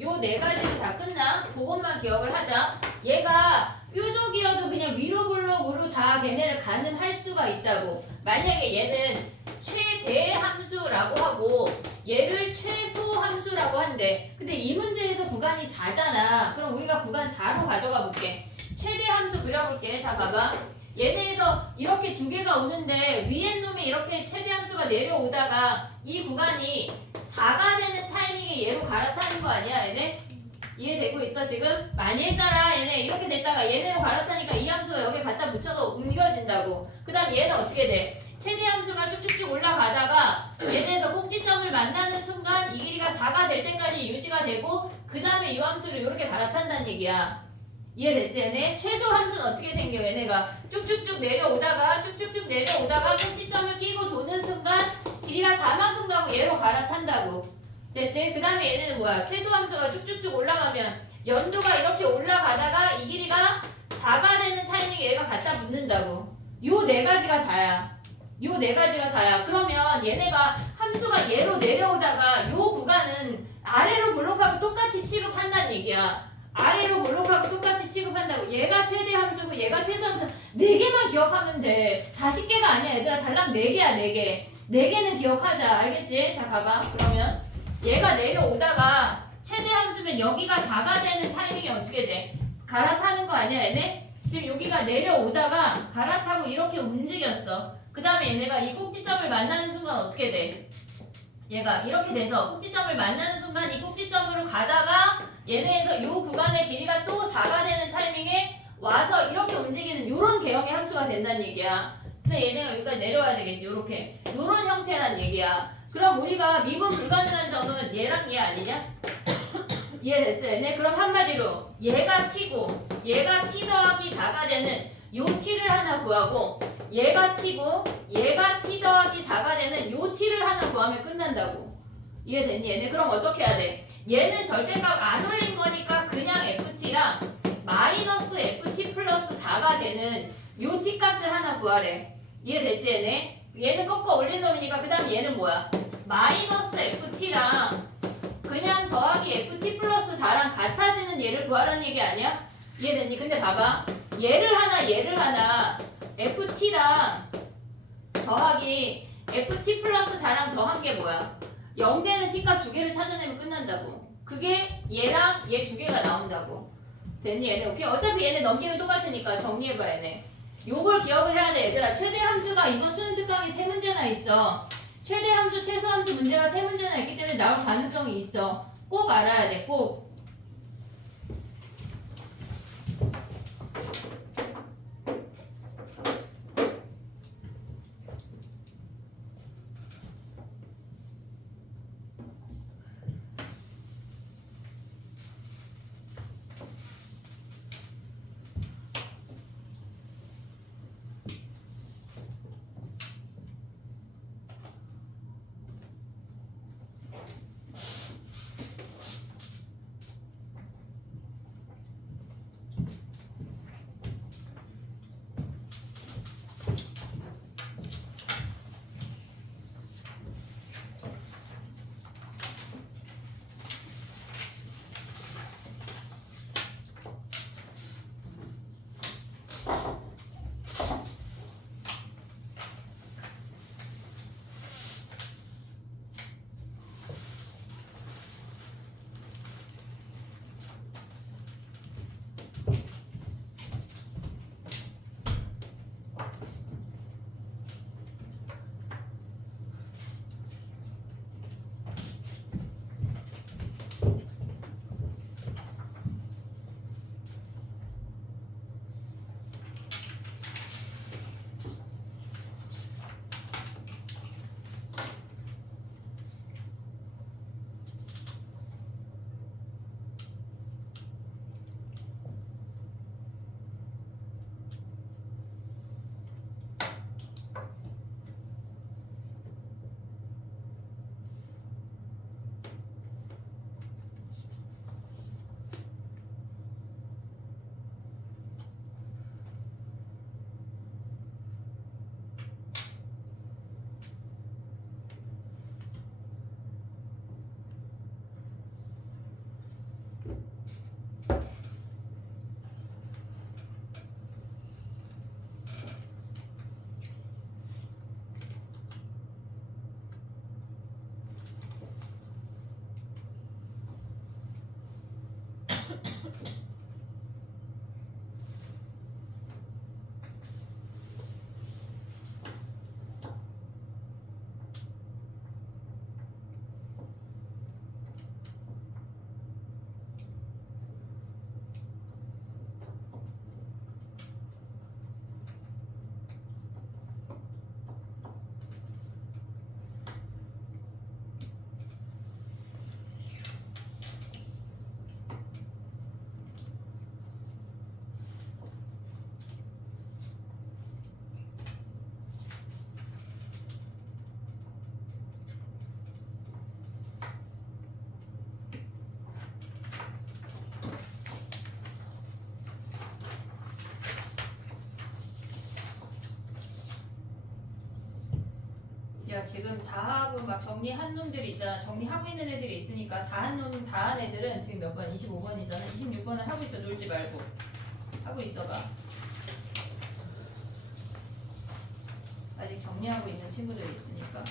요 네 가지로 다 끝나? 그것만 기억을 하자. 얘가 뾰족이어도 그냥 위로 블록으로 다 걔네를 가늠할 수가 있다고. 만약에 얘는 최대 함수라고 하고 얘를 최소 함수라고 한대. 근데 이 문제에서 구간이 4잖아. 그럼 우리가 구간 4로 가져가 볼게. 최대 함수 그려볼게. 자, 봐봐. 얘네에서 이렇게 두 개가 오는데 위에 놈이 이렇게 최대 함수가 내려오다가 이 구간이 4가 되는 타이밍에 얘로 갈아타는 거 아니야, 얘네? 이해되고 있어, 지금? 많이 했잖아, 얘네. 이렇게 됐다가 얘네로 갈아타니까 이 함수가 여기 갖다 붙여서 옮겨진다고. 그 다음 얘는 어떻게 돼? 최대 함수가 쭉쭉쭉 올라가다가 얘네에서 꼭지점을 만나는 순간 이 길이가 4가 될 때까지 유지가 되고 그 다음에 이 함수를 이렇게 갈아탄다는 얘기야. 이해됐지, 얘네? 최소 함수는 어떻게 생겨, 얘네가? 쭉쭉쭉 내려오다가 꼭지점을 끼고 도는 순간 길이가 4만큼 가고 얘로 갈아탄다고. 됐지? 그 다음에 얘네는 뭐야? 최소 함수가 쭉쭉쭉 올라가면 연도가 이렇게 올라가다가 이 길이가 4가 되는 타이밍에 얘가 갖다 붙는다고. 요 네 가지가 다야. 요 네 가지가 다야. 그러면 얘네가 함수가 얘로 내려오다가 요 구간은 아래로 블록하고 똑같이 취급한다는 얘기야. 아래로 블록하고 똑같이 취급한다고. 얘가 최대 함수고 얘가 최소 함수. 4개만 기억하면 돼. 40개가 아니야, 얘들아. 달랑 4개야, 4개. 4개는 기억하자. 알겠지? 자, 봐봐. 그러면 얘가 내려오다가 최대 함수면 여기가 4가 되는 타이밍이 어떻게 돼? 갈아타는 거 아니야, 얘네? 지금 여기가 내려오다가 갈아타고 이렇게 움직였어. 그 다음에 얘네가 이 꼭지점을 만나는 순간 어떻게 돼? 얘가 이렇게 돼서 꼭지점을 만나는 순간 이 꼭지점으로 가다가 얘네에서 요 구간의 길이가 또 4가 되는 타이밍에 와서 이렇게 움직이는 요런 개형의 함수가 된다는 얘기야. 근데 얘네가 여기까지 내려와야 되겠지. 요렇게. 요런 형태란 얘기야. 그럼 우리가 미분 불가능한 점은 얘랑 얘 아니냐? 이해됐어, 얘네? 그럼 한마디로 얘가 t고 얘가 t 더하기 4가 되는 요 t를 하나 구하고 얘가 t고 얘가 t 더하기 4가 더하면 끝난다고. 이해됐니? 얘네 그럼 어떻게 해야 돼? 얘는 절대값 안 올린 거니까 그냥 ft랑 마이너스 ft 플러스 4가 되는 요 t값을 하나 구하래. 이해됐지 얘네? 얘는 꺾어 올린 놈이니까 그 다음 얘는 뭐야? 마이너스 ft랑 그냥 더하기 ft 플러스 4랑 같아지는 얘를 구하라는 얘기 아니야? 이해됐니? 근데 봐봐. 얘를 하나 ft랑 더하기 ft 플러스 4랑 더한 게 뭐야? 0되는 t값 두 개를 찾아내면 끝난다고. 그게 얘랑 얘 두 개가 나온다고. 됐니 얘네? 오케이. 어차피 얘네 넘기면 똑같으니까 정리해봐 얘네. 요걸 기억을 해야 돼 얘들아. 최대 함수가 이번 수능 특강이 3문제나 있어. 최대 함수, 최소 함수 문제가 3문제나 있기 때문에 나올 가능성이 있어. 꼭 알아야 돼. 꼭. 야 지금 다 하고 막 정리한 놈들이 있잖아. 정리하고 있는 애들이 있으니까 다 한 애들은 지금 몇 번? 25번이잖아. 26번을 하고 있어. 놀지 말고 하고 있어봐. 아직 정리하고 있는 친구들이 있으니까.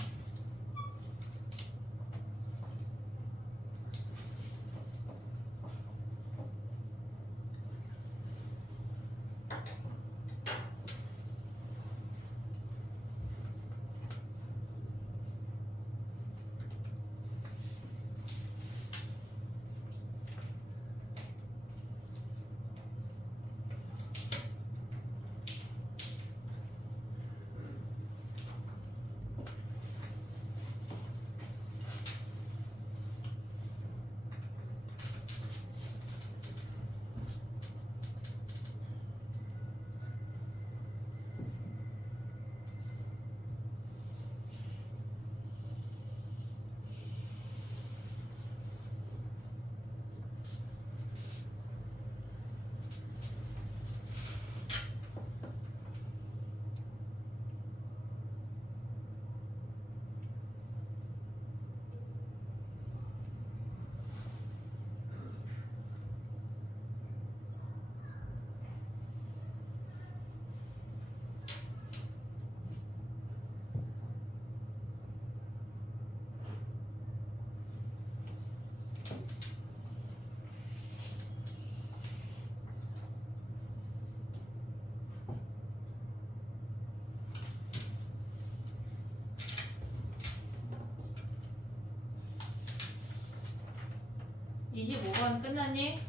25번 끝났니?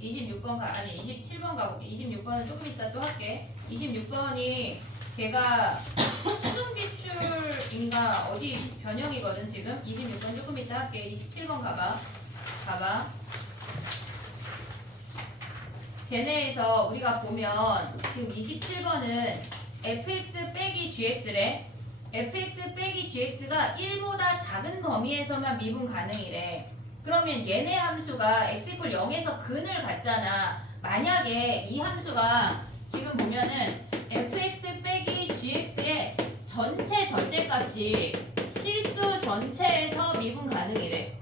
26번 아니 27번 가볼게. 26번은 조금 이따 또 할게. 26번이 걔가 수중기출인가 어디 변형이거든 지금. 26번 조금 이따 할게. 27번 가봐. 걔네에서 우리가 보면 지금 27번은 fx 빼기 gx래. fx 빼기 gx가 1보다 작은 범위에서만 미분 가능이래. 그러면 얘네 함수가 x = 0에서 근을 갖잖아. 만약에 이 함수가 지금 보면은 fx 빼기 gx의 전체 절대값이 실수 전체에서 미분 가능이래.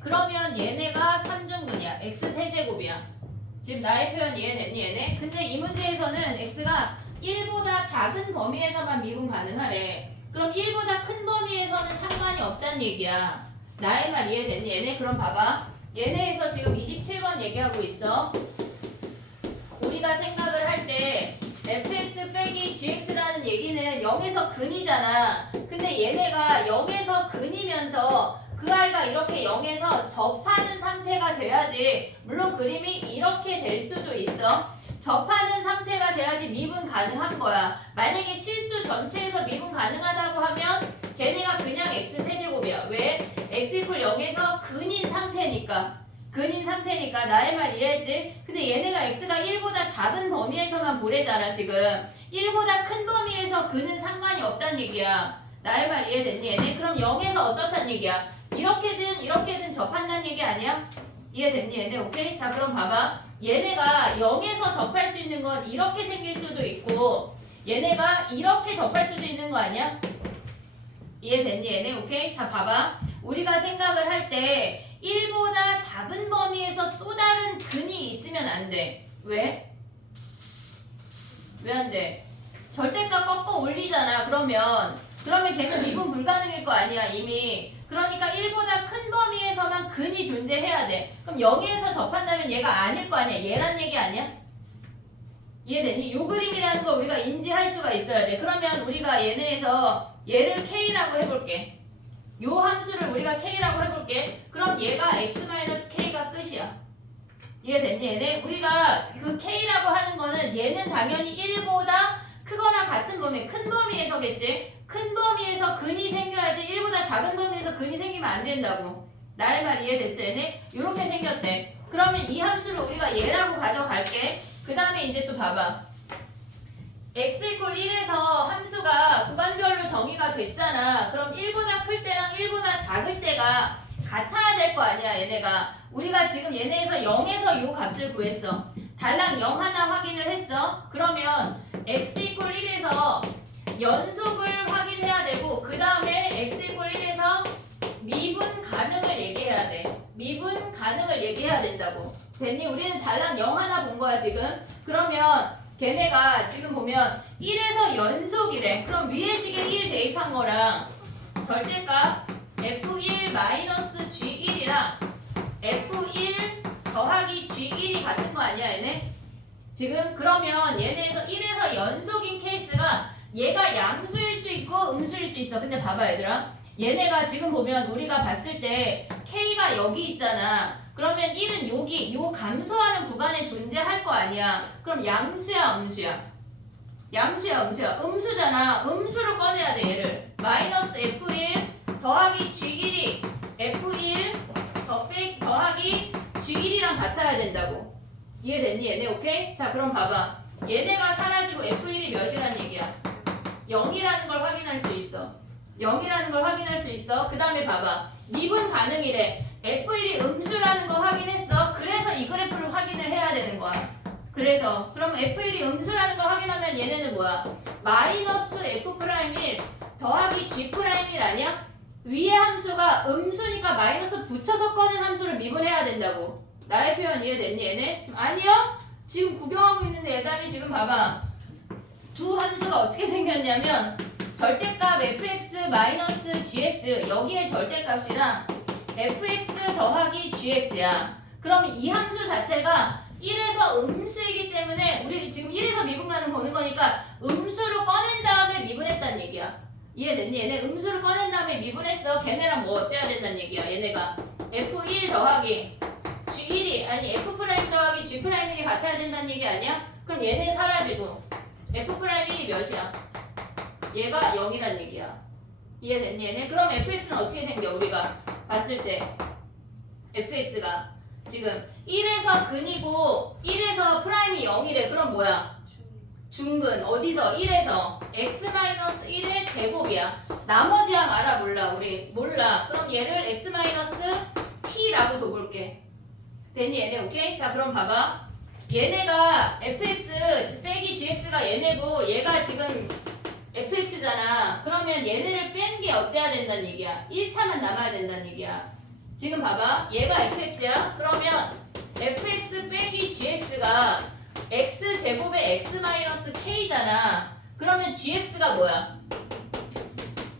그러면 얘네가 3중근이야. x 세제곱이야. 지금 나의 표현 이해됐니 얘네? 근데 이 문제에서는 x가 1보다 작은 범위에서만 미분 가능하래. 그럼 1보다 큰 범위에서는 상관이 없다는 얘기야. 나의 말 이해됐니 얘네? 그럼 봐봐. 얘네에서 지금 27번 얘기하고 있어. 우리가 생각을 할 때 fx 빼기 gx라는 얘기는 0에서 근이잖아. 근데 얘네가 0에서 근이면서 그 아이가 이렇게 0에서 접하는 상태가 돼야지. 물론 그림이 이렇게 될 수도 있어. 접하는 상태가 돼야지 미분 가능한 거야. 만약에 실수 전체에서 미분 가능하다고 하면 걔네가 그냥 x 세제곱이야. 왜? x = 0에서 근인 상태니까. 나의 말 이해했지? 근데 얘네가 x가 1보다 작은 범위에서만 보래잖아 지금. 1보다 큰 범위에서 근은 상관이 없다는 얘기야. 나의 말 이해됐니 얘네? 그럼 0에서 어떻단 얘기야? 이렇게든 접한다는 얘기 아니야? 이해됐니 얘네? 오케이? 자 그럼 봐봐. 얘네가 0에서 접할 수 있는 건 이렇게 생길 수도 있고 얘네가 이렇게 접할 수도 있는 거 아니야? 이해됐니 얘네? 오케이? 자 봐봐. 우리가 생각을 할 때 1보다 작은 범위에서 또 다른 근이 있으면 안 돼. 왜? 왜 안 돼? 절대값 꺾어 올리잖아. 그러면 걔는 미분 불가능일 거 아니야 이미. 그러니까 1보다 큰 범위에서만 근이 존재해야 돼. 그럼 0에서 접한다면 얘가 아닐 거 아니야. 얘란 얘기 아니야? 이해되니? 요 그림이라는 거 우리가 인지할 수가 있어야 돼. 그러면 우리가 얘네에서 얘를 k라고 해볼게. 요 함수를 우리가 k라고 해볼게. 그럼 얘가 x-k가 끝이야. 이해됐니 얘네? 우리가 그 k라고 하는 거는 얘는 당연히 1보다 크거나 같은 범위, 큰 범위에서겠지? 큰 범위에서 근이 생겨야지 1보다 작은 범위에서 근이 생기면 안 된다고. 나의 말 이해됐어 얘네? 요렇게 생겼대. 그러면 이 함수를 우리가 얘라고 가져갈게. 그 다음에 이제 또 봐봐. x = 1에서 함수가 구간별로 정의가 됐잖아. 그럼 1보다 클 때랑 1보다 작을 때가 같아야 될 거 아니야 얘네가. 우리가 지금 얘네에서 0에서 요 값을 구했어. 달랑 0 하나 확인을 했어. 그러면 x = 1에서 연속을 확인해야 되고 그 다음에 x = 1에서 미분 가능을 얘기해야 돼. 미분 가능을 얘기해야 된다고. 됐니? 우리는 달랑 0 하나 본 거야 지금. 그러면 걔네가 지금 보면 1에서 연속이래. 그럼 위에 식에 1 대입한 거랑 절대값 f1 마이너스 g1이랑 f1 더하기 g1이 같은 거 아니야 얘네? 지금 그러면 얘네에서 1에서 연속인 케이스가 얘가 양수일 수 있고 음수일 수 있어. 근데 봐봐 얘들아. 얘네가 지금 보면 우리가 봤을 때 k가 여기 있잖아. 그러면 1은 여기 요 감소하는 구간에 존재할 거 아니야. 그럼 양수야 음수야? 양수야 음수야? 음수잖아. 음수를 꺼내야 돼 얘를. 마이너스 f1 더하기 g1이 f1 더하기 g1이랑 같아야 된다고. 이해됐니 얘네? 오케이? 자 그럼 봐봐. 얘네가 사라지고 f1이 몇이란 얘기야? 0이라는 걸 확인할 수 있어. 0이라는 걸 확인할 수 있어. 그 다음에 봐봐. 미분 가능이래. f1이 음수라는 거 확인했어. 그래서 이 그래프를 확인을 해야 되는 거야. 그래서 그럼 f1이 음수라는 걸 확인하면 얘네는 뭐야? 마이너스 f'1 더하기 g'1 아니야? 위에 함수가 음수니까 마이너스 붙여서 꺼낸 함수를 미분해야 된다고. 나의 표현 이해됐니 얘네? 지금 아니요? 지금 구경하고 있는데 예담이 지금 봐봐. 두 함수가 어떻게 생겼냐면 절대값 fx 마이너스 gx 여기에 절대값이랑 fx 더하기 gx야. 그럼 이 함수 자체가 1에서 음수이기 때문에 우리 지금 1에서 미분 가능 보는 거니까 음수로 꺼낸 다음에 미분했다는 얘기야. 이해됐니? 얘네 음수를 꺼낸 다음에 미분했어. 걔네랑 뭐 어때야 된다는 얘기야. 얘네가 F1 더하기 G1이 아니 F' 더하기 G'1이 같아야 된다는 얘기 아니야? 그럼 얘네 사라지고 F'1이 몇이야? 얘가 0이란 얘기야. 이해됐니? 얘네? 그럼 fx는 어떻게 생겨? 우리가 봤을 때 fx가 지금 1에서 근이고 1에서 프라임이 0이래. 그럼 뭐야? 중근. 어디서? 1에서 x-1의 제곱이야. 나머지 항 알아? 몰라? 우리 몰라. 그럼 얘를 x-p라고 둬볼게. 됐니? 얘네 오케이? 자 그럼 봐봐. 얘네가 fx 빼기 gx가 얘네고 얘가 지금 fx잖아. 그러면 얘네를 뺀 게 어때야 된다는 얘기야? 1차만 남아야 된다는 얘기야. 지금 봐봐. 얘가 fx야. 그러면 fx 빼기 gx가 x제곱의 x-k잖아. 그러면 gx가 뭐야?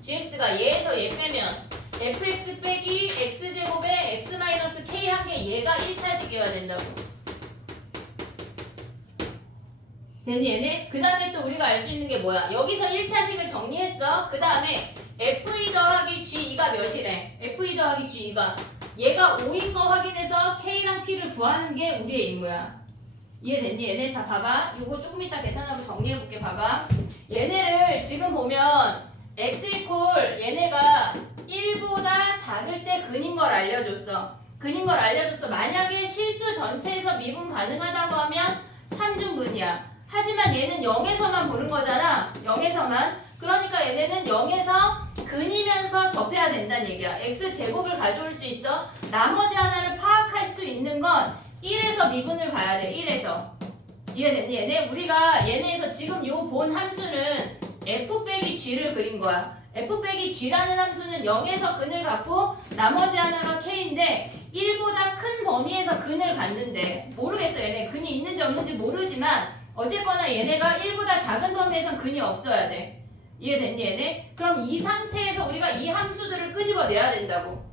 gx가 얘에서 얘 빼면 fx 빼기 x제곱의 x-k 한 게 얘가 1차식이어야 된다고. 됐니 얘네? 그 다음에 또 우리가 알 수 있는 게 뭐야? 여기서 1차식을 정리했어. 그 다음에 f2 더하기 g2가 몇이래? f2 더하기 g2가 얘가 5인 거 확인해서 k랑 p를 구하는 게 우리의 임무야. 이해됐니 얘네? 자 봐봐. 요거 조금 이따 계산하고 정리해볼게. 봐봐. 얘네를 지금 보면 x 이퀄 얘네가 1보다 작을 때 근인 걸 알려줬어. 근인 걸 알려줬어. 만약에 실수 전체에서 미분 가능하다고 하면 3중근이야. 하지만 얘는 0에서만 보는 거잖아. 0에서만. 그러니까 얘네는 0에서 근이면서 접해야 된다는 얘기야. x제곱을 가져올 수 있어. 나머지 하나를 파악할 수 있는 건 1에서 미분을 봐야 돼. 1에서. 이해됐니 얘네? 우리가 얘네에서 지금 요 본 함수는 f 빼기 g를 그린 거야. f 빼기 g라는 함수는 0에서 근을 갖고 나머지 하나가 k인데 1보다 큰 범위에서 근을 갖는데 모르겠어. 얘네 근이 있는지 없는지 모르지만 어쨌거나 얘네가 1보다 작은 범위에선 근이 없어야 돼. 이해됐니 얘네? 그럼 이 상태에서 우리가 이 함수들을 끄집어내야 된다고.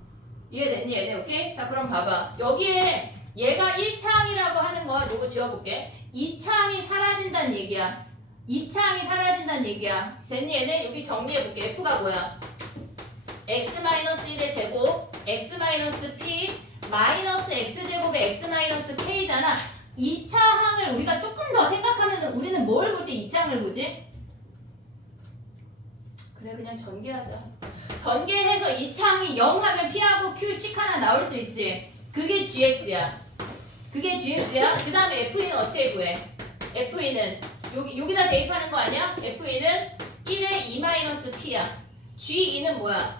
이해됐니 얘네? 오케이? 자 그럼 봐봐. 여기에 얘가 1차항이라고 하는 거 요거 지워볼게. 2차항이 사라진다는 얘기야. 2차항이 사라진다는 얘기야. 됐니 얘네? 여기 정리해볼게. f가 뭐야? x-1의 제곱 x-p 마이너스 x제곱의 x-k잖아. 2차항을 우리가 조금 더 생각하면 우리는 뭘 볼 때 2차항을 보지? 그래 그냥 전개하자. 전개해서 2차항이 0 하면 p하고 q씩 하나 나올 수 있지. 그게 gx야. 그게 gx야. 그 다음에 f는 어떻게 구해? f는 여기다 대입하는 거 아니야? f는 1의 2-p야. g2는 뭐야?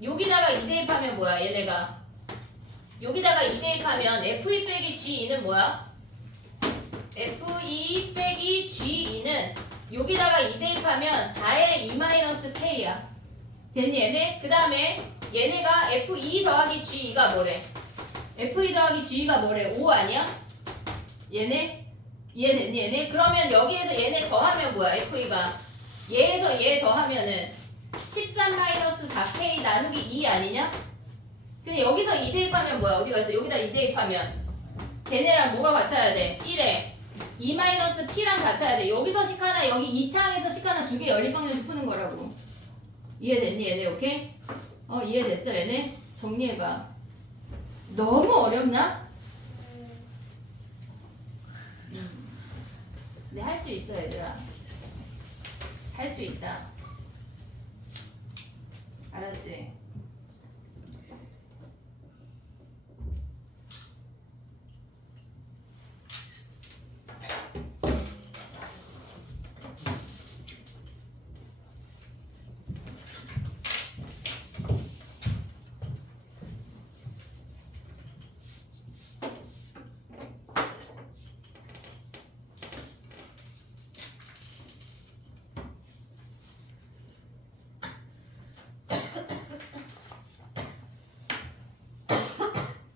여기다가 2 대입하면 뭐야? 얘네가 여기다가 2 대입하면 f2 빼기 g2는 뭐야? f2 빼기 g2는 여기다가 2 대입하면 4의 2-k야. 됐니 얘네? 그 다음에 얘네가 f2 더하기 g2가 뭐래? f2 더하기 g2가 뭐래? 5 아니야? 얘네? 이해됐니 얘네? 그러면 여기에서 얘네 더하면 뭐야? f2가 얘에서 얘 더하면은 13-4k 나누기 2 아니냐? 근데 여기서 2 대입하면 뭐야? 어디 갔어? 여기다 2 대입하면 걔네랑 뭐가 같아야 돼? 1에 2-p랑 같아야 돼. 여기서 식 하나, 여기 2차항에서 식 하나 두 개 연립방정식 푸는 거라고. 이해됐니 얘네? 오케이? 이해됐어 얘네? 정리해봐. 너무 어렵나? 네, 할 수 있어 얘들아. 할 수 있다. 알았지?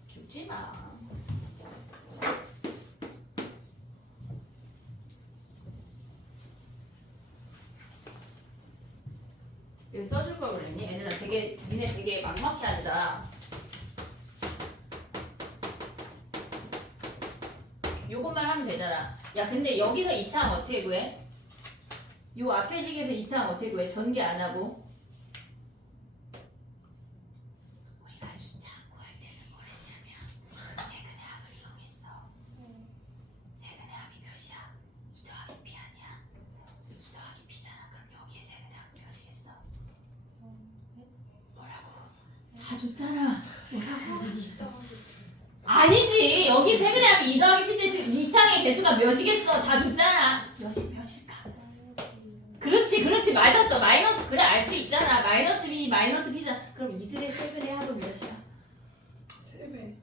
죽지 마. 여기 써줄 걸 그랬니? 얘들아 니네 되게 막막해 한다. 요것만 하면 되잖아. 야 근데 여기서 2차항 어떻게 구해? 요 앞에 식에서 2차항 어떻게 구해? 전개 안 하고 다 줬잖아. 뭐라고? 아니지. 여기 세근에 하면 2 더하기 P 대 이창의 개수가 몇이겠어? 다 줬잖아. 몇일까? 그렇지 맞았어. 마이너스 그래 알 수 있잖아. 마이너스 B 마이너스 B잖아. 그럼 이들의 세근의 합은 몇이야? 3배.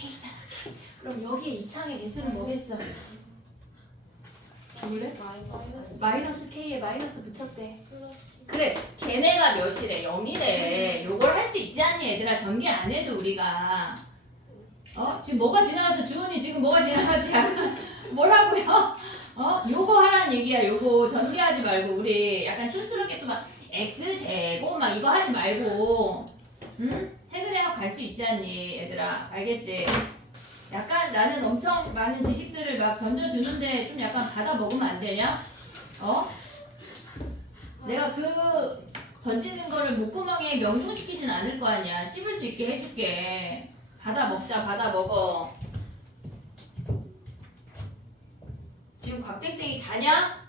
K잖아. 그럼 여기에 이창의 개수는 뭐겠어? 죽을래? 마이너스 K에 마이너스 붙였대. 그래 걔네가 몇이래? 0이래. 요걸 할 수 있지 않니 얘들아? 전개 안 해도 우리가 지금 뭐가 지나가서 주은이 지금 뭐가 지나가지? 뭐라고요? 요거 하라는 얘기야. 요거 전개하지 말고 우리 약간 촌스럽게 좀 막 x 제곱 막 이거 하지 말고 응? 세근의 합 갈 수 있지 않니 얘들아? 알겠지? 약간 나는 엄청 많은 지식들을 막 던져주는데 좀 약간 받아 먹으면 안 되냐? 내가 그 던지는 거를 목구멍에 명중시키진 않을 거 아니야. 씹을 수 있게 해줄게. 받아 먹자, 받아 먹어. 지금 곽땡땡이 자냐?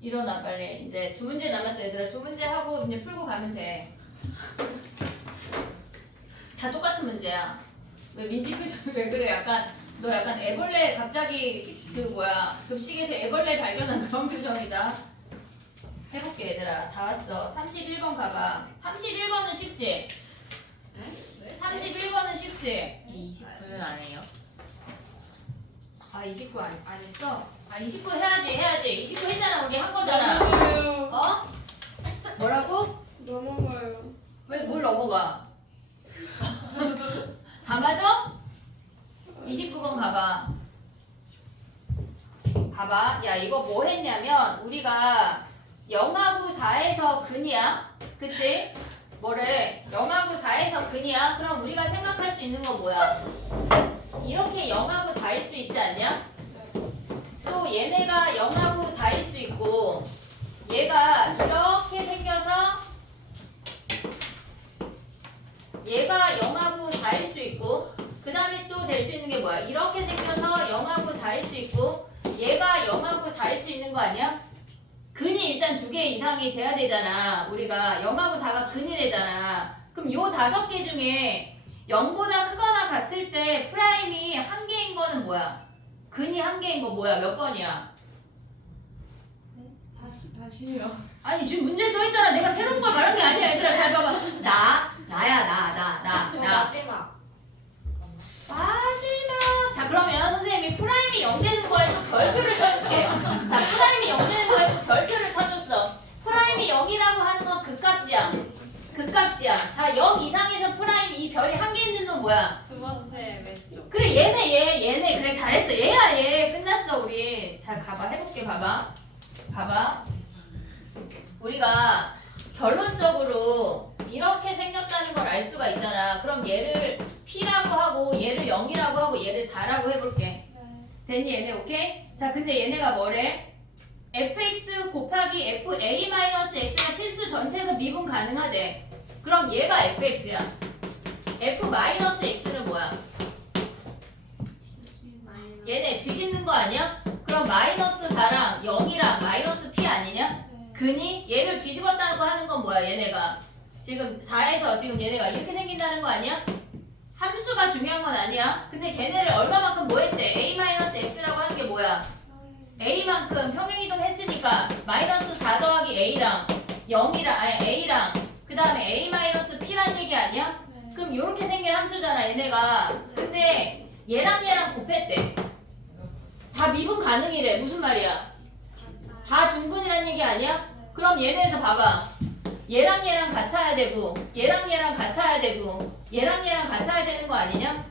일어나 빨리. 이제 2문제 남았어 얘들아. 2문제 하고 이제 풀고 가면 돼. 다 똑같은 문제야. 왜 민지 표정이 왜 그래? 약간 너 약간 애벌레 갑자기 급식에서 애벌레 발견한 그런 표정이다. 해볼게 얘들아. 다 왔어. 31번 가봐. 31번은 쉽지? 31번은 쉽지? 29는 안 해요. 아 29 안 했어? 아 29 해야지 29 했잖아. 우리 한 거잖아. 넘어가요. 뭐라고? 넘어가요. 왜 뭘 넘어가? 다 맞아? 29번 가봐. 봐봐. 야 이거 뭐 했냐면 우리가 0하고 4에서 근이야. 그치? 뭐래? 0하고 4에서 근이야. 그럼 우리가 생각할 수 있는 거 뭐야? 이렇게 0하고 4일 수 있지 않냐? 또 얘네가 0하고 4일 수 있고 얘가 이렇게 생겨서 얘가 0하고 4일 수 있고 그 다음에 또 될 수 있는 게 뭐야? 이렇게 생겨서 0하고 4일 수 있고 얘가 0하고 4일 수 있는 거 아니야? 근이 일단 2개 이상이 돼야 되잖아. 우리가 0하고 4가 근이래잖아. 그럼 요 5개 중에 0보다 크거나 같을 때 프라임이 1개인 거는 뭐야? 근이 1개인 거 뭐야? 몇 번이야? 다시요. 아니 지금 문제 써있잖아. 내가 새로운 걸 말한 게 아니야. 얘들아 잘 봐봐. 나야. 저 마지막. 마지막. 자 그러면 선생님이 프라임이 0 되는 거에 또 별표를 쳐줄게. 자 프라임이 0 되는 거에 또 별표를 쳐줬어. 프라임이 0이라고 하는 건 극값이야. 자 0 이상에서 프라임 이 별이 1개 있는 건 뭐야? 2번째 왼쪽. 그래 얘네 그래 잘했어. 얘야 얘 끝났어. 우리 잘 가봐. 해볼게. 봐봐. 우리가 결론적으로 이렇게 생겼다는 걸 알 수가 있잖아. 그럼 얘를 P라고 하고 얘를 0이라고 하고 얘를 4라고 해볼게. 됐니 얘네? 오케이? 자 근데 얘네가 뭐래? fx 곱하기 fa-x가 실수 전체에서 미분 가능하대. 그럼 얘가 fx야. f-x는 뭐야? 얘네 뒤집는 거 아니야? 그럼 마이너스 4랑 0이랑 마이너스 p 아니냐? 근이 얘를 뒤집었다는 거 하는 건 뭐야? 얘네가 지금 4에서 지금 얘네가 이렇게 생긴다는 거 아니야? 함수가 중요한 건 아니야. 근데 걔네를 얼마만큼 뭐 했대? a-x라고 하는 게 뭐야? a만큼 평행이동 했으니까 마이너스 4 더하기 a랑 0이랑 a랑 그 다음에 a-p란 얘기 아니야? 그럼 이렇게 생긴 함수잖아 얘네가. 근데 얘랑 곱했대. 다 미분 가능이래. 무슨 말이야? 다 중근이란 얘기 아니야? 그럼 얘네에서 봐봐. 얘랑 같아야 되고 얘랑 같아야 되고 얘랑 같아야 되는 거 아니냐?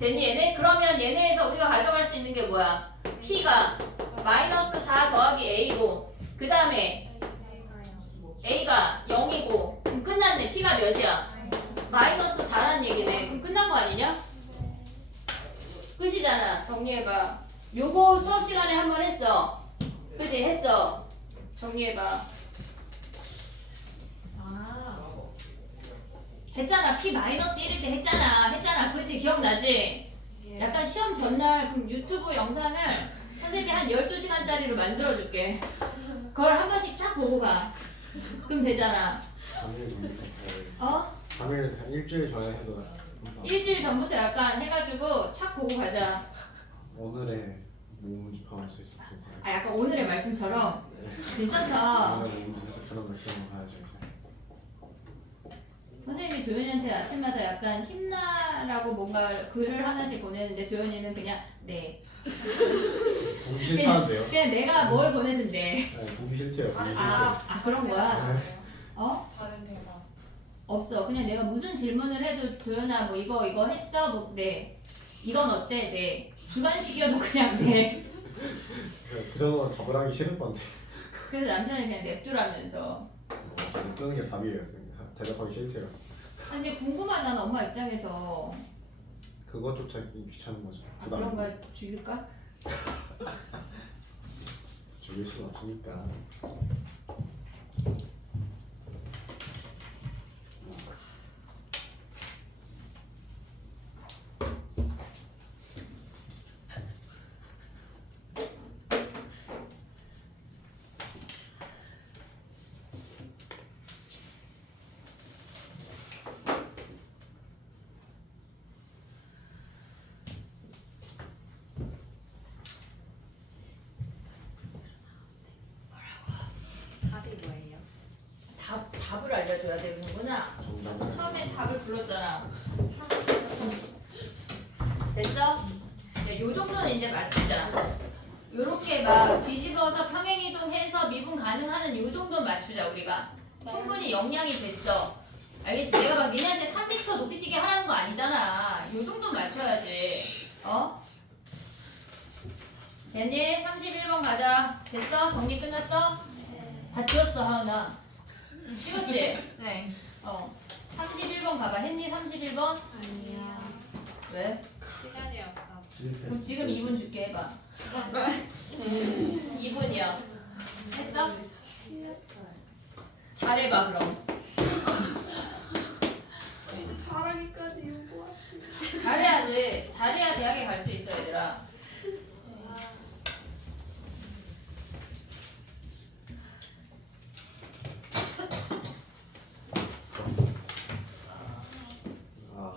됐니 얘네? 그러면 얘네에서 우리가 가져갈 수 있는 게 뭐야? P가 마이너스 4 더하기 A고 그 다음에 A가 0이고 그럼 끝났네. P가 몇이야? 마이너스 4라는 얘기네. 그럼 끝난 거 아니냐? 끝이잖아. 정리해봐. 요거 수업 시간에 한 번 했어. 그치? 했어. 정리해봐. 했잖아. P-1일 때 했잖아. 그렇지? 기억나지? 약간 시험 전날 그럼 유튜브 영상을 선생님이 한 12시간짜리로 만들어줄게. 그걸 한 번씩 쫙 보고 가. 그럼 되잖아. 3일 전부터. 어? 3일 한 일주일 전에 해도 일주일 전부터 약간 해가지고 착 보고 가자. 오늘의 몸 강화수 있었고. 아 약간 오늘의 말씀처럼 괜찮다. 오늘 몸 그런 걸 시험 가야죠. 선생님이 도현이한테 아침마다 약간 힘나라고 뭔가 글을 하나씩 보내는데 도현이는 그냥 네. 보기 싫다는데요? 그냥 내가 뭘 보내는데. 네, 보기 싫대요. 보기 싫대요. 아 그런 거야? 네. 어? 다른 대답. 없어. 그냥 내가 무슨 질문을 해도 도현아 뭐 이거 했어? 뭐 네. 이건 어때? 네. 주관식이어도 그냥 네. 그 정도는 답을 하기 싫은 건데. 그래서 남편이 그냥 냅두라면서. 저는 끄는 게 답이에요. 대답하기 싫대요. 근데 궁금하잖아 엄마 입장에서. 그것조차 귀찮은 거죠. 아, 그런 거야 죽일까? 죽일 순 없으니까. 답이 뭐예요? 답을 알려줘야 되는구나. 정답은 처음에 답을 불렀잖아. 됐어? 네, 요 정도는 이제 맞추자. 요렇게 막 뒤집어서 평행이동해서 미분 가능하는 요 정도는 맞추자 우리가. 충분히 역량이 됐어. 알겠지? 내가 막 니네한테 3m 높이뛰기 하라는 거 아니잖아. 요 정도는 맞춰야지. 어? 됐니? 31번 가자. 됐어? 정리 끝났어? 다 지웠어 하은아. 찍었지? 네. 31번 가봐. 했니? 31번? 아니야. 왜? 시간이 없어. 그럼 지금 2분 줄게 해봐. 2분이야. 했어? 잘해봐 그럼. 잘하기까지 요구하시. 잘해야지. 잘해야 대학에 갈 수 있어 얘들아. 아,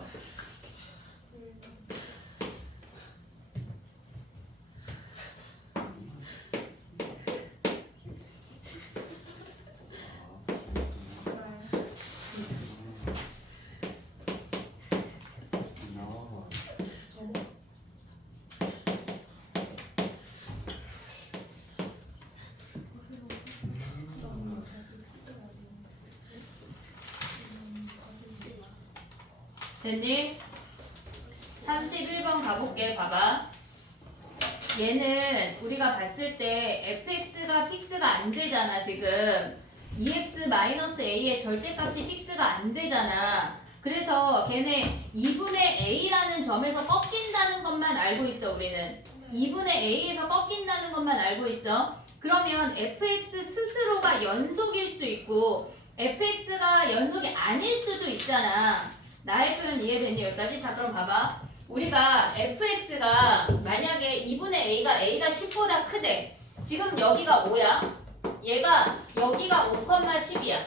됐니? 31번 가볼게. 봐봐. 얘는 우리가 봤을 때 fx가 픽스가 안 되잖아 지금. 2x-a의 절대값이 픽스가 안 되잖아. 그래서 걔네 2분의 a라는 점에서 꺾인다는 것만 알고 있어 우리는. 2분의 a에서 꺾인다는 것만 알고 있어. 그러면 fx 스스로가 연속일 수 있고 fx가 연속이 아닐 수도 있잖아. 나의 표현 이해됐니? 여기까지? 자 그럼 봐봐. 우리가 fx가 만약에 2분의 a가 10보다 크대. 지금 여기가 5야. 얘가 여기가 5,10이야.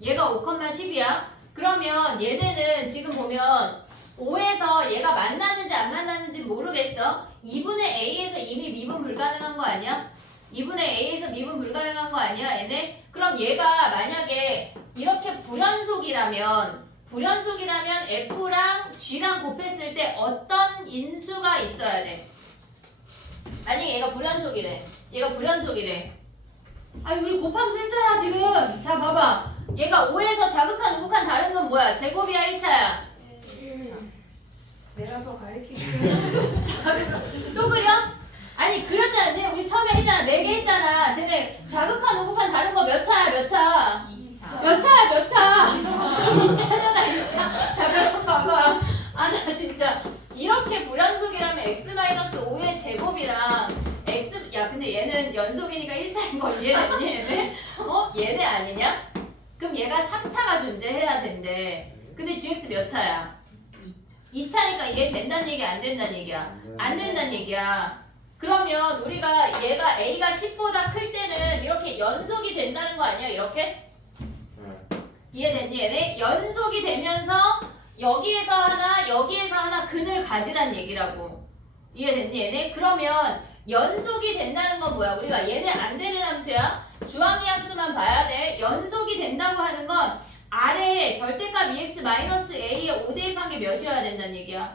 얘가 5,10이야. 그러면 얘네는 지금 보면 5에서 얘가 만나는지 안 만나는지 모르겠어. 2분의 a에서 이미 미분 불가능한 거 아니야? 2분의 a에서 미분 불가능한 거 아니야 얘네? 그럼 얘가 만약에 이렇게 불연속이라면 F랑 G랑 곱했을 때 어떤 인수가 있어야 돼? 만약에 얘가 불연속이래. 아 우리 곱하면서 했잖아 지금. 자 봐봐. 얘가 5에서 자극한 우극한 다른 건 뭐야? 제곱이야 1차야? 내가 더 가르치고. 또 그려? 아니 그렸잖아. 네, 우리 처음에 했잖아. 4개 했잖아. 쟤네 자극한 우극한 다른 거 몇 차야? 몇 차? 2차. 몇 차야? 몇 차? 2차잖아 2차. 자 그럼 봐봐. 아 나 진짜 이렇게 불연속이라면 x-5의 제곱이랑 x 야 근데 얘는 연속이니까 1차인 거 이해됐니 얘네? 얘네 아니냐? 그럼 얘가 3차가 존재해야 된대. 근데 gx 몇 차야? 2차니까 얘 된다는 얘기 안 된다는 얘기야? 안 된다는 얘기야. 그러면 우리가 얘가 a가 10보다 클 때는 이렇게 연속이 된다는 거 아니야? 이렇게? 이해됐니 얘네? 연속이 되면서 여기에서 하나 근을 가지란 얘기라고. 이해됐니 얘네? 그러면 연속이 된다는 건 뭐야? 우리가 얘네 안 되는 함수야. 주황이 함수만 봐야 돼. 연속이 된다고 하는 건 아래에 절대값 EX-A에 5대입한 게 몇이어야 된다는 얘기야.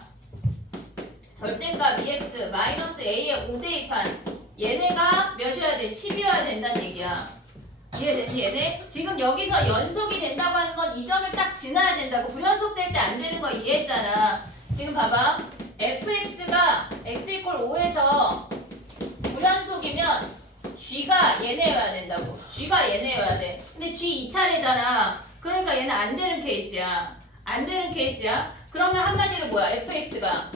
절대값 EX-A에 5대입한 얘네가 몇이어야 돼? 10이어야 된다는 얘기야. 이해됐니 얘네? 지금 여기서 연속이 된다고 하는 건 이 점을 딱 지나야 된다고. 불연속될 때 안 되는 거 이해했잖아. 지금 봐봐. fx가 x = 5에서 불연속이면 g가 얘네여야 된다고. g가 얘네여야 돼. 근데 g 2차례잖아. 그러니까 얘는 안 되는 케이스야. 안 되는 케이스야. 그러면 한마디로 뭐야? fx가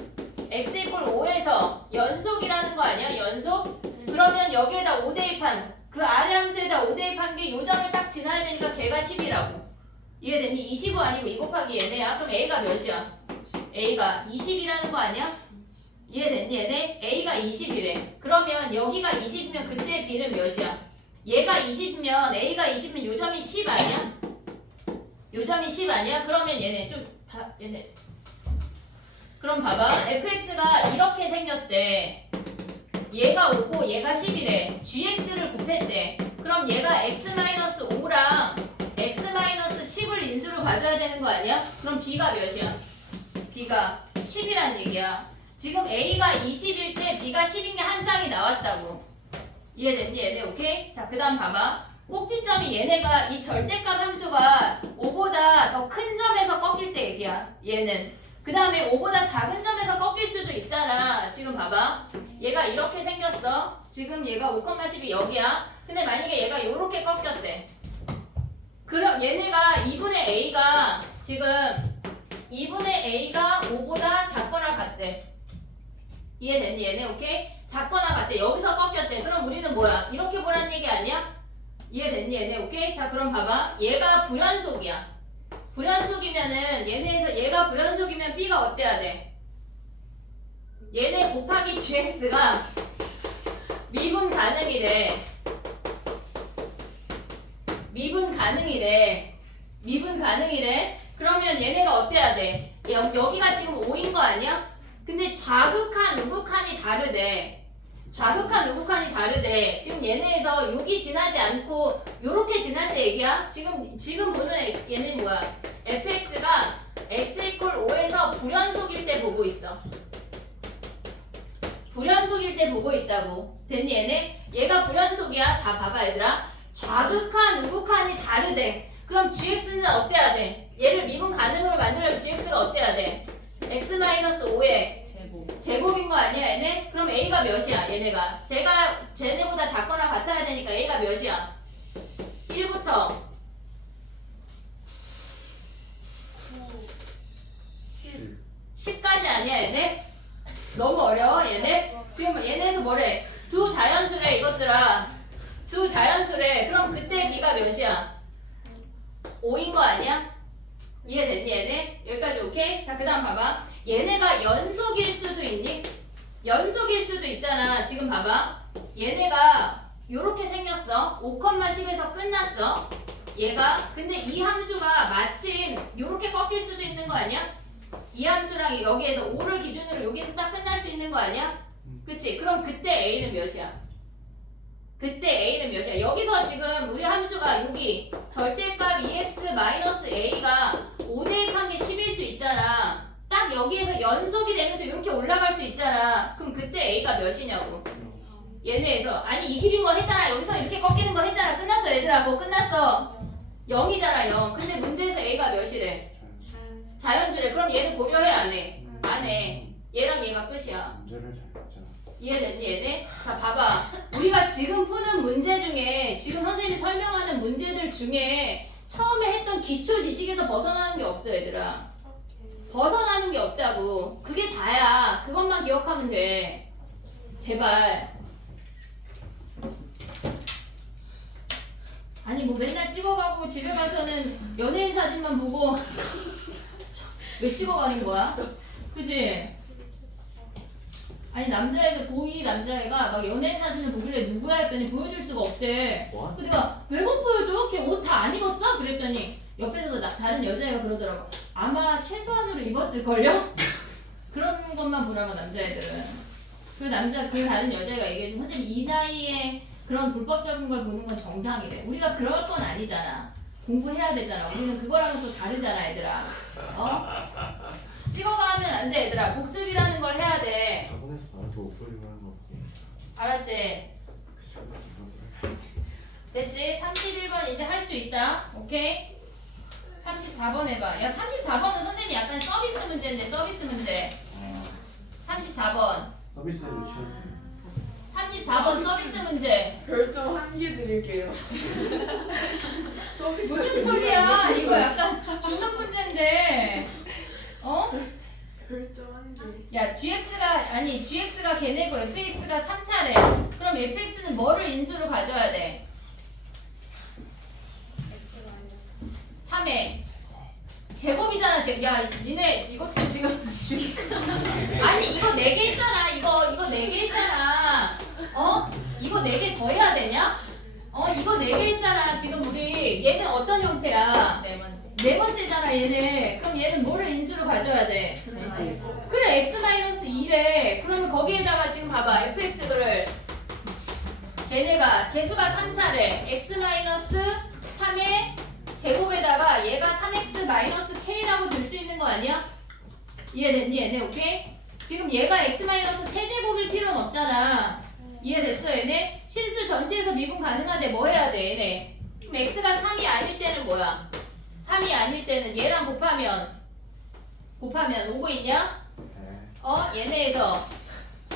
x = 5에서 연속이라는 거 아니야? 연속? 그러면 여기에다 5대입한 그 아래 함수에다 5대입한 게 요 점을 딱 지나야 되니까 걔가 10이라고. 이해됐니? 25 아니고 2 곱하기 얘네야. 그럼 a가 몇이야? a가 20이라는 거 아니야? 이해됐니 얘네? a가 20이래. 그러면 여기가 20이면 그때 b는 몇이야? 얘가 20이면 a가 20이면 요 점이 10 아니야? 요 점이 10 아니야? 그러면 얘네 얘네 그럼 봐봐. fx가 이렇게 생겼대. 얘가 5고 얘가 10이래. gx를 곱했대. 그럼 얘가 x-5랑 x-10을 인수로 가져야 되는 거 아니야? 그럼 b가 몇이야? b가 10이란 얘기야. 지금 a가 20일 때 b가 10인 게 한 쌍이 나왔다고. 이해됐니 얘네? 오케이? 자, 그 다음 봐봐. 꼭지점이 얘네가 이 절대값 함수가 5보다 더 큰 점에서 꺾일 때 얘기야. 얘는. 그 다음에 5보다 작은 점에서 꺾일 수도 있잖아. 지금 봐봐. 얘가 이렇게 생겼어. 지금 얘가 5,10이 여기야. 근데 만약에 얘가 이렇게 꺾였대. 그럼 얘네가 2분의 a가 지금 2분의 a가 5보다 작거나 같대. 이해됐니 얘네? 오케이? 작거나 같대. 여기서 꺾였대. 그럼 우리는 뭐야? 이렇게 보란 얘기 아니야? 이해됐니 얘네? 오케이? 자, 그럼 봐봐. 얘가 불연속이야. 불연속이면은 얘네에서 얘가 불연속이면 b가 어때야 돼? 얘네 곱하기 gx가 미분 가능이래. 미분 가능이래. 미분 가능이래. 그러면 얘네가 어때야 돼? 여기가 지금 5인 거 아니야? 근데 좌극한 우극한이 다르대. 좌극한 우극한이 다르대. 지금 얘네에서 여기 지나지 않고 요렇게 지날 때 얘기야. 지금 보는 얘는 뭐야? fx가 x = 5에서 불연속일 때 보고 있어. 불연속일 때 보고 있다고. 됐니 얘네? 얘가 불연속이야. 자, 봐봐 얘들아. 좌극한 우극한이 다르대. 그럼 gx는 어때야 돼? 얘를 미분 가능으로 만들려면 gx가 어때야 돼? x-5의 제곱인 거 아니야 얘네? 그럼 a가 몇이야 얘네가? 쟤네보다 작거나 같아야 되니까 a가 몇이야? 1부터 10까지 아니야 얘네? 너무 어려워 얘네? 지금 얘네에서 뭐래? 두 자연수래 이것들아. 두 자연수래. 그럼 그때 b가 몇이야? 5인 거 아니야? 이해됐니 얘네? 여기까지 오케이? 자, 그 다음 봐봐. 얘네가 연속일 수도 있니? 연속일 수도 있잖아. 지금 봐봐. 얘네가 요렇게 생겼어. 5,10에서 끝났어. 얘가. 근데 이 함수가 마침 요렇게 꺾일 수도 있는 거 아니야? 이 함수랑 여기에서 5를 기준으로 여기에서 딱 끝날 수 있는 거 아니야? 그치? 그럼 그때 a는 몇이야? 그때 a는 몇이야? 여기서 지금 우리 함수가 여기 절대값 EX-A가 5대입한 게 10일 수 있잖아. 딱 여기에서 연속이 되면서 이렇게 올라갈 수 있잖아. 그럼 그때 a가 몇이냐고. 얘네에서 아니 20인 거 했잖아. 여기서 이렇게 꺾이는 거 했잖아. 끝났어 얘들아. 그거 끝났어. 0이잖아 0. 근데 문제에서 a가 몇이래? 자연수래. 그럼 얘는 고려해 안 해? 안 해. 얘랑 얘가 끝이야. 문제를 잘 봤잖아. 이해됐니 얘네? 자 봐봐. 우리가 지금 푸는 문제 중에 지금 선생님이 설명하는 문제들 중에 처음에 했던 기초 지식에서 벗어나는 게 없어 얘들아. 벗어나는 게 없다고. 그게 다야. 그것만 기억하면 돼. 제발. 아니 뭐 맨날 찍어가고 집에 가서는 연예인 사진만 보고 왜 찍어가는 거야? 그치? 아니 남자애가 고2 남자애가 막 연예인 사진을 보길래 누구야 했더니 보여줄 수가 없대. 뭐? 근데 내가 왜 못 보여줘? 걔 옷 다 안 입었어? 그랬더니 옆에서도 다른 여자애가 그러더라고. 아마 최소한으로 입었을걸요? 그런 것만 보라고 남자애들은. 그 다른 여자애가 얘기해줘. 선생님 이 나이에 그런 불법적인 걸 보는 건 정상이래. 우리가 그럴 건 아니잖아. 공부해야 되잖아. 우리는 그거랑은 또 다르잖아 얘들아. 찍어가 하면 안 돼 얘들아. 복습이라는 걸 해야 돼. 학원에서 나한테 옷걸이만 하는 거 없고. 알았지? 됐지? 31번 이제 할 수 있다. 오케이? 34번 해봐. 야 34번은 선생님이 약간 서비스 문제인데 서비스 문제. 34번. 서비스에 놓치면 34번 서비스 문제. 별점 1개 드릴게요. 서비스. 무슨 소리야? 이거 약간 주는 문제인데. 별점 1개. 야 GX가 걔네고 fx가 3차례. 그럼 fx는 뭐를 인수로 가져야 돼? 3에 제곱이잖아. 야 니네 이것도 지금 아니 이거 4개 있잖아. 이거 4개 있잖아. 이거 4개 더 해야 되냐? 이거 4개 있잖아. 지금 우리 얘는 어떤 형태야? 네 번째잖아 얘는. 그럼 얘는 뭐를 인수로 가져야 돼? 그래 x-2래. 그러면 거기에다가 지금 봐봐 fx를 걔네가 개수가 3차례 x-3의 제곱에다가 얘가 3x-k라고 들 수 있는 거 아니야? 이해됐니 얘네? 오케이? 지금 얘가 x-3제곱일 필요는 없잖아. 이해됐어 얘네? 실수 전체에서 미분 가능한데 뭐 해야 돼 얘네? 그럼 x가 3이 아닐 때는 뭐야? 3이 아닐 때는 얘랑 곱하면 오고 있냐? 얘네에서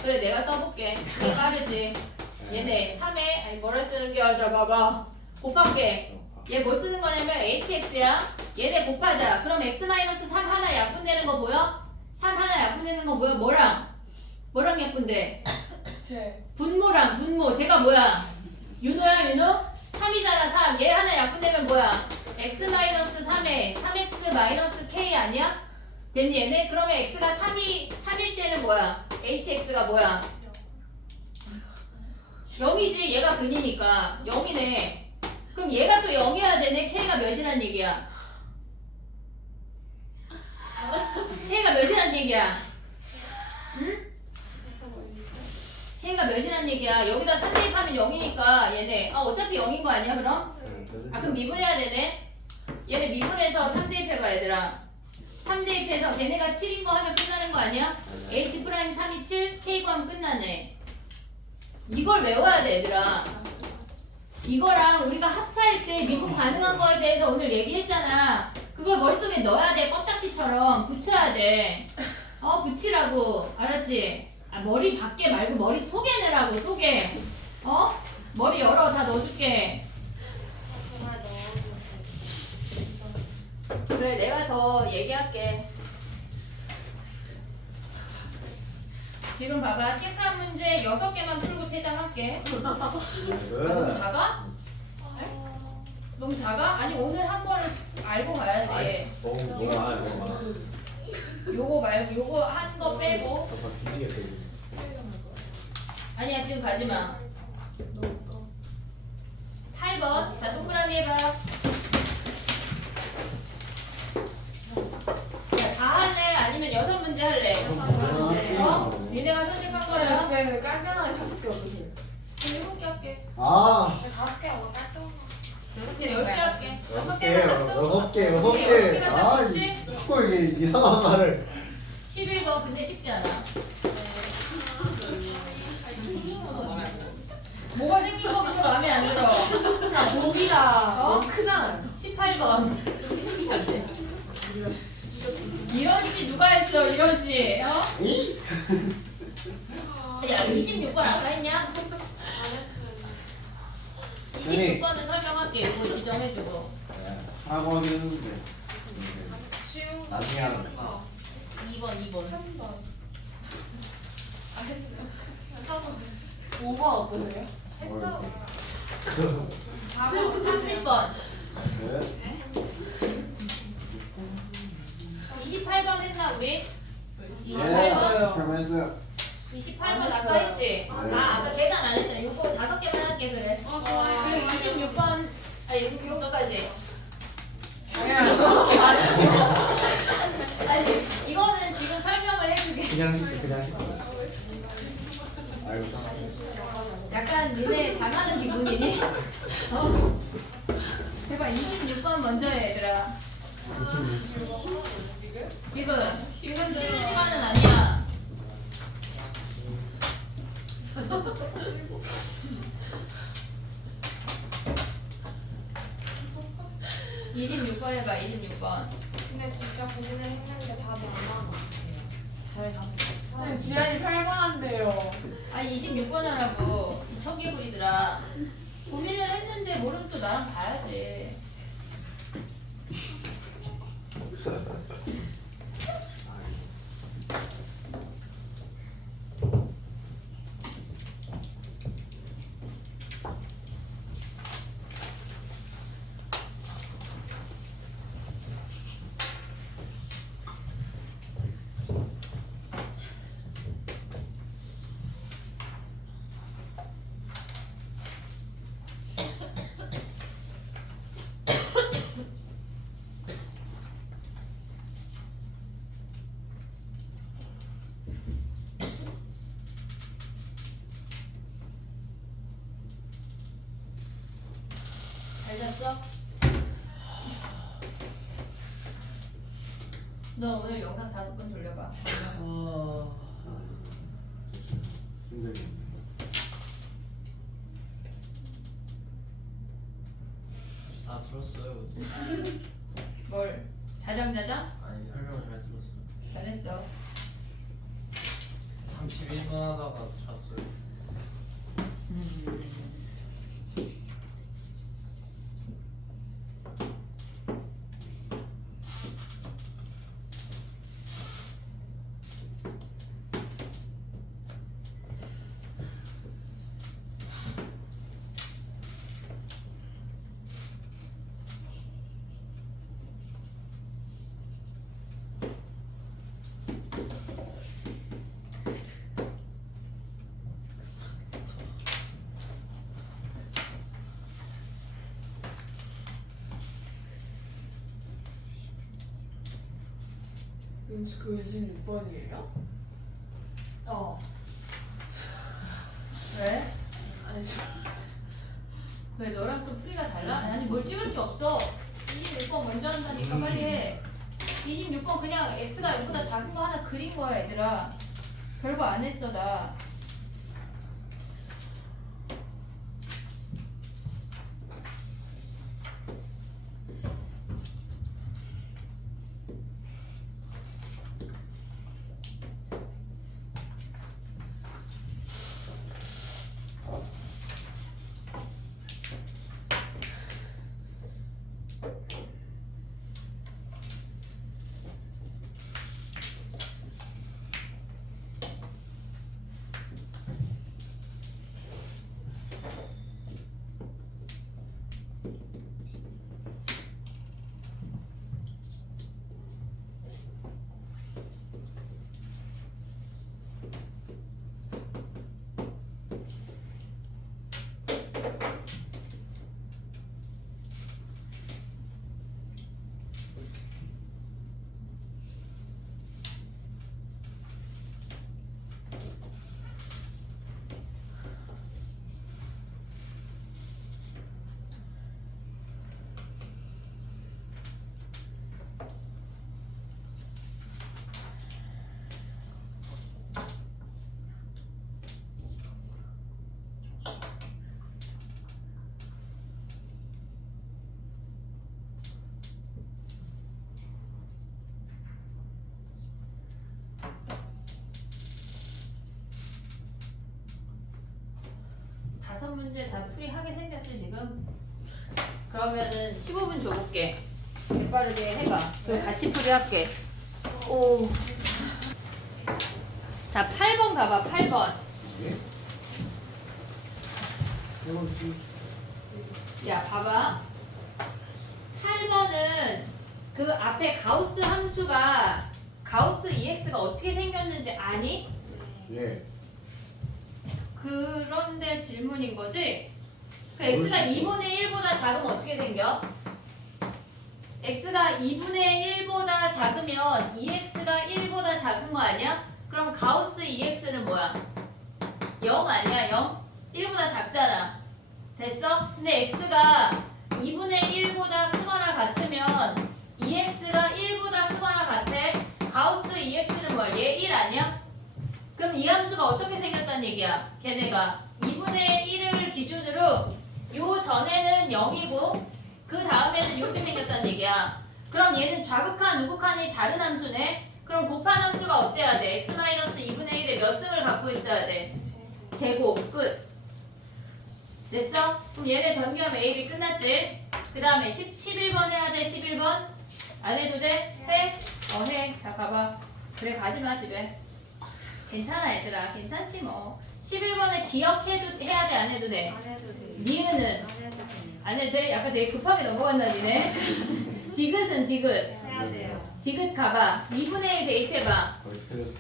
그래 내가 써볼게. 이게 빠르지. 얘네 3에 아니 뭐라 쓰는 게 아니라 봐봐 곱할게. 얘 뭐 쓰는 거냐면 hx야. 얘네 곱하자. 그럼 x-3 하나 약분되는 거 보여? 3 하나 약분되는 거 보여? 뭐랑 약분돼? 분모랑 분모. 제가 뭐야? 윤호야 윤호? 3이잖아 3. 얘 하나 약분되면 뭐야? x-3에 3x-k 아니야? 됐니 얘네? 그러면 x가 3일 때는 뭐야? hx가 뭐야? 0이지. 얘가 근이니까 0이네. 그럼 얘가 또 0이어야 되네. k가 몇이란 얘기야? k가 몇이란 얘기야? 응? k가 몇이란 얘기야? 여기다 3 대입하면 0이니까 얘네 어차피 0인 거 아니야 그럼? 그럼 미분해야 되네. 얘네 미분해서 3 대입해봐 얘들아. 3 대입해서 걔네가 7인 거 하면 끝나는 거 아니야? h 프라임 3이 7, k 구하면 끝나네. 이걸 외워야 돼 얘들아. 이거랑 우리가 합차할 때 미분 가능한 거에 대해서 오늘 얘기했잖아. 그걸 머릿속에 넣어야 돼. 껍딱지처럼 붙여야 돼. 붙이라고. 알았지? 머리 밖에 말고 머리 속에 넣으라고. 속에. 머리 열어. 다 넣어줄게. 그래 내가 더 얘기할게. 지금 봐봐. 체크한 문제 6개만 풀고 퇴장할게. 너무 작아? 너무 작아? 아니 오늘 한 거를 알고 가야지. 너무 많아. 요거 말고 요거 한 거 빼고. 뒤지겠어. 아니야 지금 가지마. 8번. 자 동그라미 해봐. 자, 다 할래? 아니면 6문제 할래? 니네가 선택한 거야? 쌤 깔끔하게 5개 어떠세요? 7개 할게. 아, 5개 오늘 깔끔. 10개 할게. 6개. 아, 자꾸 이게 이상한 말을. 11번 근데 쉽지 않아. 뭐가 생긴 거 그렇게 마음에 안 들어. 야 목이다. 어? 크잖아요. 18번. 이런 씨 누가 했어? 이런 씨. 야 26번 아까 했냐? 26번은 설명할게. 이거 지정해주고. 하라고 하긴 했는데. 쉬운 나중에 하는 거. 2번. 3번. 아 했네요. 5번 어떠세요? 했잖아. 4번. 30번. 28번 했나 우리? 28번? 설명했어요. 28번 아까 했지? 아까 계산 안 했잖아. 요거 5개만 할게 그래. 좋아요. 그리고 26번 요거까지. 아니 이거는 지금 설명을 해주게. 그냥 식스 그냥 식스. 아이고 상관없어. 약간 니네 당하는 기분이니? 어. 해봐 26번 먼저 해 얘들아. 지금 쉬는 시간은 아니야. (26번) 해봐 26번. 근데 진짜 고민을 했는데 답이 안 나온 것 같아요. 잘 가서. 근데 지안이 8번 한대요. 아니 26번 하라고 이 청개구리들아. 고민을 했는데 모르면 또 나랑 가야지. 잘 잤어? 너 오늘 영상 5번 돌려봐. 힘들겠네. 다 들었어요. 뭘? 자장자장? 아니 설명을 잘 들었어요. 잘했어. 31분 하다가 잤어요. 그 26번이에요? 어. 왜? 아니 저 왜 너랑 또 풀이가 달라? 아니 뭘 찍을 게 없어. 26번 먼저 한다니까 빨리 해. 26번 그냥 X가 0보다 작은 거 하나 그린 거야 얘들아. 별거 안 했어 나. 다섯 문제 다 풀이하게 생겼지 지금? 그러면은 15분 줘볼게. 빠르게 해봐. 저 같이 풀이할게. 오. 자 8번 가봐 8번. 예? 해볼지. 야 봐봐. 8번은 그 앞에 가우스 함수가 가우스 EX가 어떻게 생겼는지 아니? 예. 그런데 질문인 거지? 그 X가 모르겠어. 2분의 1보다 작으면 어떻게 생겨? x가 2분의 1보다 작으면 2x가 1보다 작은 거 아니야? 그럼 가우스 2x는 뭐야? 0 아니야? 0? 1보다 작잖아. 됐어? 근데 x가 2분의 1보다 크거나 같으면 2x가 1보다 크거나 같아. 가우스 2x는 뭐야? 얘 1 아니야? 그럼 이 함수가 어떻게 생겼다는 얘기야? 걔네가 2분의 1을 기준으로 요 전에는 0이고 그 다음에는 이렇게 생겼다는 얘기야. 그럼 얘는 좌극한 우극한이 다른 함수네? 그럼 곱한 함수가 어때야 돼? x-2분의 1에 몇 승을 갖고 있어야 돼? 제곱 끝. 됐어? 그럼 얘네 전기함 A, B 끝났지? 그 다음에 11번 해야 돼. 11번 안 해도 돼? 해? 해. 자 가봐. 그래 가지마 집에. 괜찮아 얘들아. 괜찮지 뭐. 11번에 기억해도 해야 돼? 안 해도 돼? 안 해도 돼. 니은은 안 해도 돼요. 안 해도 돼? 약간 되게 급하게 넘어간다 니네. 디귿은 디귿. 해야 돼요. 디귿 가봐. 2분의 1 대입해봐. 거의 틀렸어요.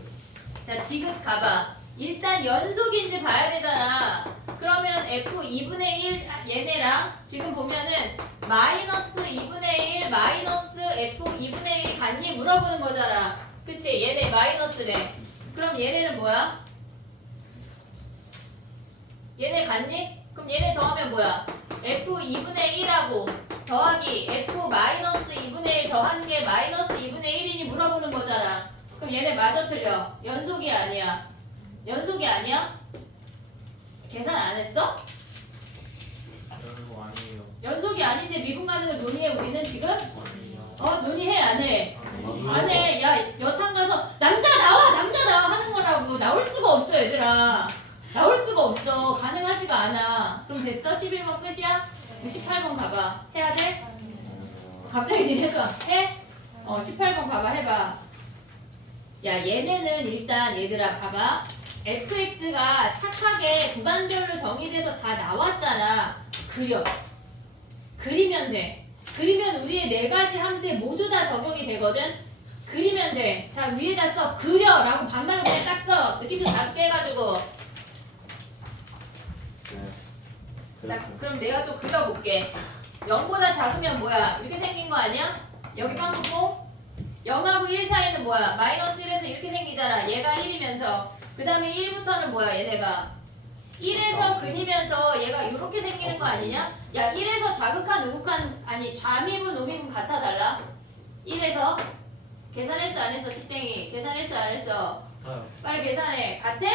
자 디귿 가봐. 일단 연속인지 봐야 되잖아. 그러면 f 2분의 1 얘네랑 지금 보면은 마이너스 2분의 1 마이너스 f 2분의 1 같니? 물어보는 거잖아. 그치? 얘네 마이너스래. 그럼 얘네는 뭐야? 얘네 같니? 그럼 얘네 더하면 뭐야? f 2분의 1하고 더하기 f 마이너스 2분의 1 더한 게 마이너스 2분의 1이니 물어보는 거잖아. 그럼 얘네 마저 틀려. 연속이 아니야. 연속이 아니야? 계산 안 했어? 연속 아니에요. 연속이 아닌데 미분 가능을 논의해 우리는 지금? 아니에요. 논의해 안 해? 아니에요. 안 해. 야 여탕 가서 남자 나와 하는 거라고. 나올 수가 없어 얘들아. 나올 수가 없어. 가능하지가 않아. 그럼 됐어? 11번 끝이야? 18번 가봐. 해야 돼? 갑자기 니 해봐. 해? 18번 봐봐 해봐. 야 얘네는 일단 얘들아 봐봐. fx가 착하게 구간별로 정의돼서 다 나왔잖아. 그리면 돼. 그리면 우리의 네 가지 함수에 모두 다 적용이 되거든. 그리면 돼. 자 위에다 써. 그려라고 반말로 그냥 딱 써. 느낌도 5개 해가지고. 네. 자 그렇죠. 그럼 내가 또 그려볼게. 0보다 작으면 뭐야? 이렇게 생긴 거 아니야? 여기 빵 긋고 0하고 1 사이는 뭐야? 마이너스 1에서 이렇게 생기잖아. 얘가 1이면서 그 다음에 1부터는 뭐야? 얘네가 1에서 근이면서 얘가 이렇게 생기는 거 아니냐? 야 1에서 좌극한 우극한 아니 좌미분 우미분 같아 달라? 1에서 계산했어 안 했어? 식땡이 계산했어 안 했어? 다요. 빨리 계산해. 같아?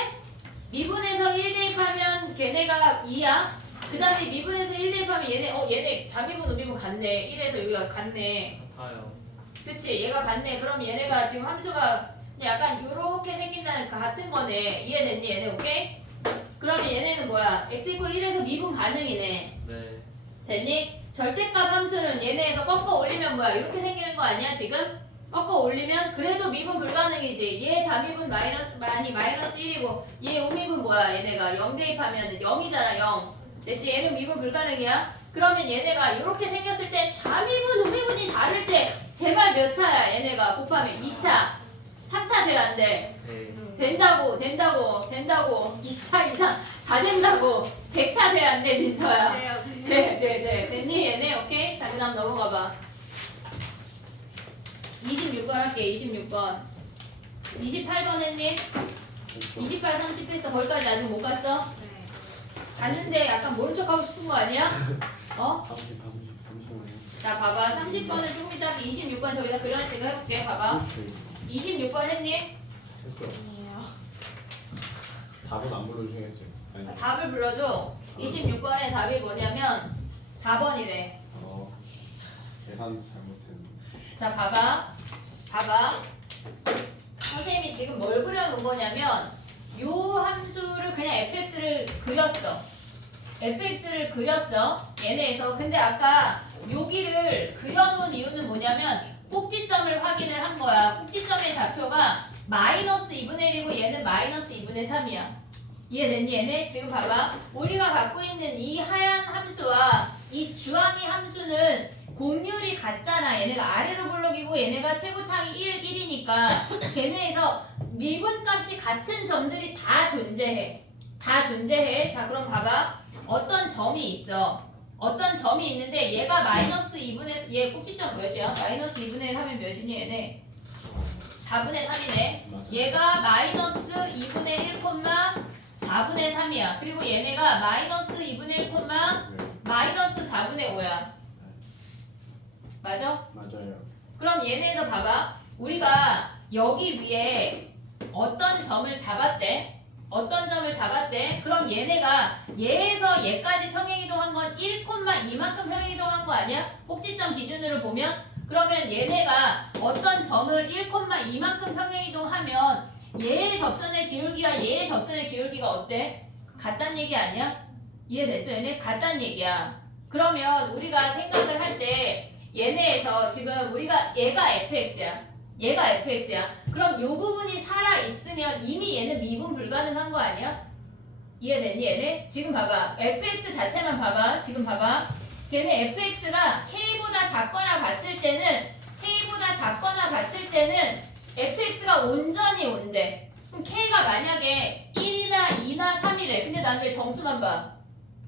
미분에서 1 대입하면 걔네가 2야. 그 다음에 미분에서 1 대입하면 얘네 좌미분 우미분 같네. 1에서 여기가 같네. 다요. 그치? 얘가 같네. 그럼 얘네가 지금 함수가 약간 요렇게 생긴다는 같은 거네. 이해됐니? 얘네 오케이? 그러면 얘네는 뭐야? x = 1에서 미분 가능이네. 네. 됐니? 절대값 함수는 얘네에서 꺾어 올리면 뭐야? 이렇게 생기는 거 아니야 지금? 꺾어 올리면 그래도 미분 불가능이지. 얘 자미분 마이너스 1이고 얘 우미분 뭐야? 얘네가 0 대입하면 0이잖아 0. 됐지? 얘는 미분 불가능이야. 그러면 얘네가 이렇게 생겼을 때 자미분 우미분이 다를 때 제발 몇 차야? 얘네가 곱하면 2차 3차 돼 안 돼? 네. 된다고 20차 이상 다 된다고 100차 돼 안 돼 민서야? 돼요. 네. 됐니 얘네? 오케이? 자, 그 다음 넘어가봐. 26번 할게, 26번. 28번 했니? 그렇죠. 28, 30 했어. 거기까지 아직 못 갔어? 네. 갔는데 약간 모른 척 하고 싶은 거 아니야? 30. 자, 봐봐. 30번은 조금 이따 26번 저기다 그려놨으니까 해볼게. 봐봐. 26번 했니? 했죠. 아니에요. 답은 안 불러주시겠어요? 아니. 답을 불러줘. 26번의 답이 뭐냐면 4번이래. 계산 잘못했네. 자, 봐봐. 선생님이 지금 뭘 그려놓은 거냐면 요 함수를 그냥 fx를 그렸어. fx를 그렸어. 얘네에서. 근데 아까 여기를 그려놓은 이유는 뭐냐면 꼭지점을 확인을 한 거야. 꼭지점의 좌표가 마이너스 2분의 1이고 얘는 마이너스 2분의 3이야. 이해됐니 얘네? 지금 봐봐. 우리가 갖고 있는 이 하얀 함수와 이 주황이 함수는 공률이 같잖아. 얘네가 아래로 볼록이고 얘네가 최고차이 1이니까 걔네에서 미분값이 같은 점들이 다 존재해. 자 그럼 봐봐. 어떤 점이 있어. 어떤 점이 있는데 얘가 마이너스 2분의 얘 꼭지점 몇이야? 마이너스 2분의 1 하면 몇이니 얘네? 4분의 3이네. 맞아. 얘가 마이너스 2분의 1, 4분의 3이야. 그리고 얘네가 마이너스 2분의 1, 네. 마이너스 4분의 5야. 맞아? 맞아요. 그럼 얘네에서 봐봐. 우리가 여기 위에 어떤 점을 잡았대? 어떤 점을 잡았대? 그럼 얘네가 얘에서 얘까지 평행이동한 건 1,2만큼 평행이동한 거 아니야? 꼭지점 기준으로 보면? 그러면 얘네가 어떤 점을 1,2만큼 평행이동하면 얘의 접선의 기울기와 얘의 접선의 기울기가 어때? 같단 얘기 아니야? 이해됐어? 얘네 같단 얘기야. 그러면 우리가 생각을 할 때 얘네에서 지금 우리가 얘가 fx야. 얘가 fx야. 그럼 요 부분이 살아 있으면 이미 얘는 미분 불가능한 거 아니야? 이해됐니 얘네? 지금 봐봐. fx 자체만 봐봐. 지금 봐봐. 걔네 fx가 k보다 작거나 같을 때는 fx가 온전히 온대. 그럼 k가 만약에 1이나 2나 3이래. 근데 난 왜 정수만 봐?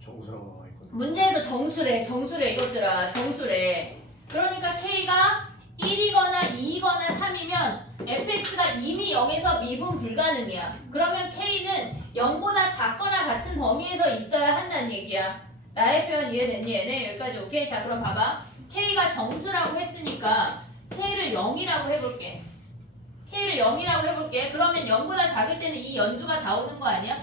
정수라고 나와 있거든. 문제에서 정수래 이것들아 정수래. 그러니까 k가 1이거나 2이거나 3이면 fx가 이미 0에서 미분 불가능이야. 그러면 k는 0보다 작거나 같은 범위에서 있어야 한다는 얘기야. 나의 표현 이해됐니 얘네? 여기까지 오케이? 자 그럼 봐봐. k가 정수라고 했으니까 k를 0이라고 해볼게. 그러면 0보다 작을 때는 이 연두가 다 오는 거 아니야?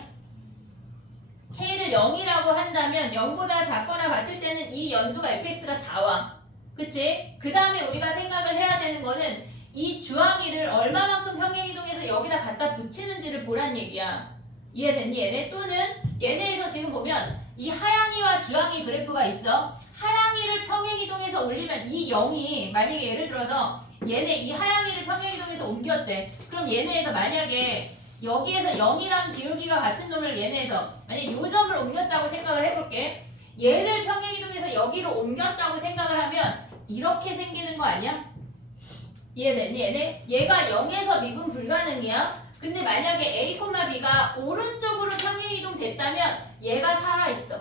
k를 0이라고 한다면 0보다 작거나 같을 때는 이 연두가 fx가 다 와. 그치? 그 다음에 우리가 생각을 해야 되는 거는 이 주황이를 얼마만큼 평행이동해서 여기다 갖다 붙이는지를 보란 얘기야. 이해됐니 얘네? 또는 얘네에서 지금 보면 이 하양이와 주황이 그래프가 있어. 하양이를 평행이동해서 올리면 이 0이 만약에 예를 들어서 얘네 이 하양이를 평행이동해서 옮겼대. 그럼 얘네에서 만약에 여기에서 0이랑 기울기가 같은 놈을 얘네에서 만약에 요 점을 옮겼다고 생각을 해볼게. 얘를 평행이동해서 여기로 옮겼다고 생각을 하면 이렇게 생기는 거 아니야? 이해됐니 얘네? 얘가 0에서 미분 불가능이야. 근데 만약에 A, B가 오른쪽으로 평행이동 됐다면 얘가 살아있어.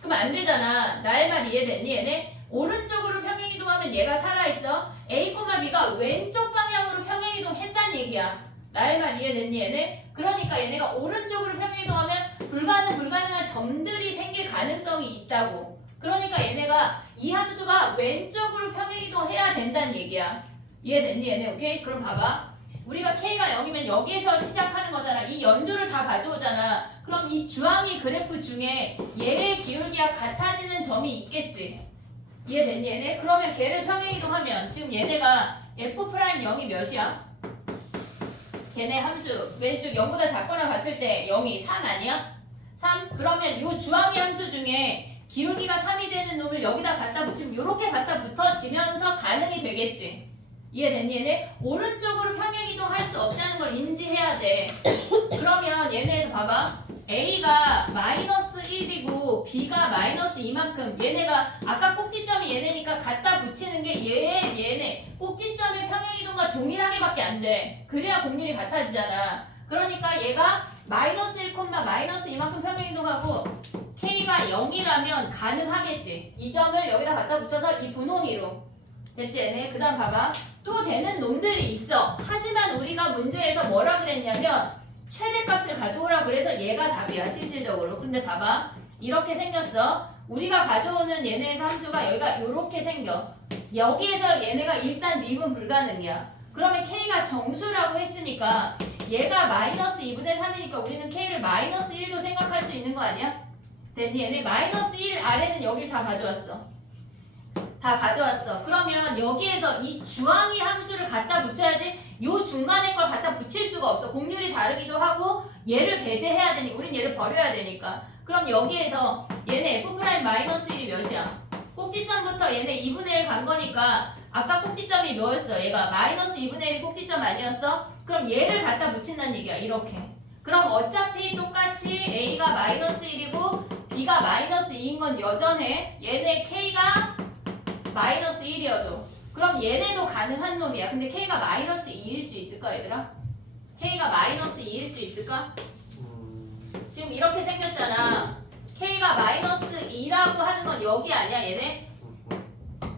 그럼 안 되잖아. 나의 말 이해됐니 얘네? 오른쪽으로 평행이동하면 얘가 살아있어. A, B가 왼쪽 방향으로 평행이동 했단 얘기야. 나의 말 이해됐니 얘네? 그러니까 얘네가 오른쪽으로 평행이동하면 불가능한 점들이 생길 가능성이 있다고. 그러니까 얘네가 이 함수가 왼쪽으로 평행이동해야 된다는 얘기야. 이해됐니 얘네? 오케이? 그럼 봐봐. 우리가 k가 0이면 여기에서 시작하는 거잖아. 이 연두를 다 가져오잖아. 그럼 이 주황이 그래프 중에 얘의 기울기가 같아지는 점이 있겠지. 이해됐니 얘네? 그러면 걔를 평행이동하면 지금 얘네가 f'0이 몇이야? 걔네 함수 왼쪽 0보다 작거나 같을 때 0이 3 아니야? 3? 그러면 요 주황이 함수 중에 기울기가 3이 되는 놈을 여기다 갖다 붙이면 요렇게 갖다 붙어지면서 가능이 되겠지. 이해됐니 얘네? 오른쪽으로 평행이동 할 수 없다는 걸 인지해야 돼. 그러면 얘네에서 봐봐. A가 마이너스 1이고 B가 마이너스 이만큼. 얘네가 아까 꼭지점이 얘네니까 갖다 붙이는 게 얘네 꼭지점의 평행이동과 동일하게밖에 안 돼. 그래야 공률이 같아지잖아. 그러니까 얘가 마이너스 1, 마이너스 이만큼 평행이동하고 K가 0이라면 가능하겠지. 이 점을 여기다 갖다 붙여서 이 분홍이로. 됐지 얘네? 그 다음 봐봐. 또 되는 놈들이 있어. 하지만 우리가 문제에서 뭐라 그랬냐면 최대값을 가져오라 그래서 얘가 답이야 실질적으로. 근데 봐봐. 이렇게 생겼어. 우리가 가져오는 얘네의 함수가 여기가 요렇게 생겨. 여기에서 얘네가 일단 미분 불가능이야. 그러면 K가 정수라고 했으니까 얘가 마이너스 2분의 3이니까 우리는 K를 마이너스 1도 생각할 수 있는 거 아니야? 됐니 얘네? 마이너스 1 아래는 여길 다 가져왔어. 그러면 여기에서 이 주황이 함수를 갖다 붙여야지 요 중간에 걸 갖다 붙일 수가 없어. 공률이 다르기도 하고 얘를 배제해야 되니 우린 얘를 버려야 되니까. 그럼 여기에서 얘네 f'-1이 몇이야? 꼭지점부터 얘네 2분의 1 간 거니까 아까 꼭지점이 뭐였어? 얘가 마이너스 2분의 1이 꼭지점 아니었어? 그럼 얘를 갖다 붙인다는 얘기야. 이렇게. 그럼 어차피 똑같이 A가 마이너스 1이고 B가 마이너스 2인 건 여전해. 얘네 K가 마이너스 1이어도. 그럼 얘네도 가능한 놈이야. 근데 K가 마이너스 2일 수 있을까 얘들아? K가 마이너스 2일 수 있을까? 지금 이렇게 생겼잖아. K가 마이너스 2라고 하는 건 여기 아니야 얘네?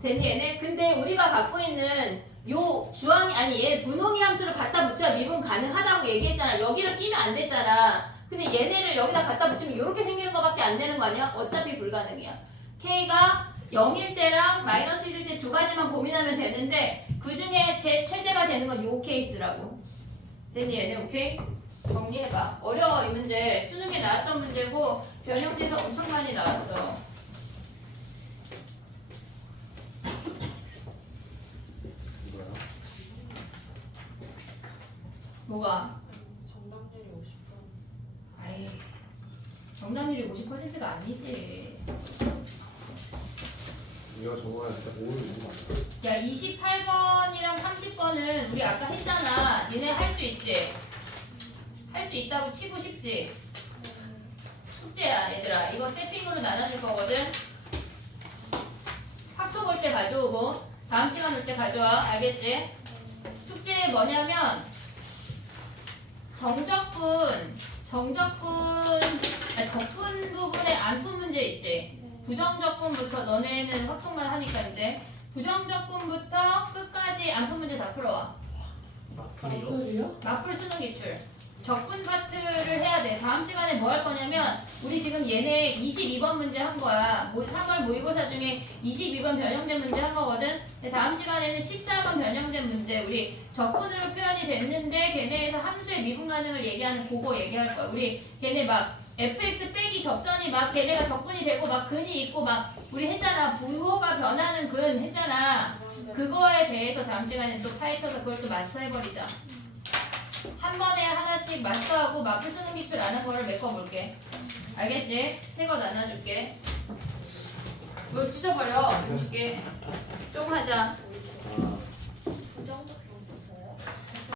됐니 얘네? 근데 우리가 갖고 있는 요 주황이 아니 얘 분홍이 함수를 갖다 붙여야 미분 가능하다고 얘기했잖아. 여기를 끼면 안 됐잖아. 근데 얘네를 여기다 갖다 붙이면 이렇게 생기는 거밖에 안 되는 거 아니야? 어차피 불가능이야. K가 0일 때랑 마이너스 1일 때 두 가지만 고민하면 되는데 그 중에 제 최대가 되는 건 요 케이스라고. 됐니 얘네? 오케이? 정리해봐. 어려워 이 문제. 수능에 나왔던 문제고 변형돼서 엄청 많이 나왔어. 뭐야? 뭐가? 정답률이 50%. 아이, 정답률이 50%가 아니지. 이거 정말 오류 너무 많다. 야, 28번이랑 30번은 우리 아까 했잖아. 얘네 할 수 있지? 할 수 있다고 치고 싶지? 숙제야, 얘들아. 이거 세핑으로 나눠줄 거거든? 학교 볼 때 가져오고, 다음 시간 올 때 가져와. 알겠지? 숙제 뭐냐면, 적분 부분에 안 푼 문제 있지? 부정적분부터 너네는 확통만 하니까 이제 부정적분부터 끝까지 안 푼 문제 다 풀어와. 마플이요? 마플 수능 기출. 적분 파트를 해야 돼. 다음 시간에 뭐 할 거냐면 우리 지금 얘네 22번 문제 한 거야. 3월 모의고사 중에 22번 변형된 문제 한 거거든. 근데 다음 시간에는 14번 변형된 문제. 우리 적분으로 표현이 됐는데 걔네에서 함수의 미분 가능을 얘기하는 그거 얘기할 거야. 우리 걔네 막 fx 빼기 접선이 막 걔네가 적분이 되고 막 근이 있고 막 우리 했잖아. 부호가 변하는 근 했잖아. 그거에 대해서 다음 시간에 또 파헤쳐서 그걸 또 마스터해버리자. 한 번에 하나씩 마스터하고 마플 수능 기출 아는 거를 메꿔볼게. 알겠지? 새 거 나눠줄게. 뭘 찢어버려. 줄게. 좀 하자.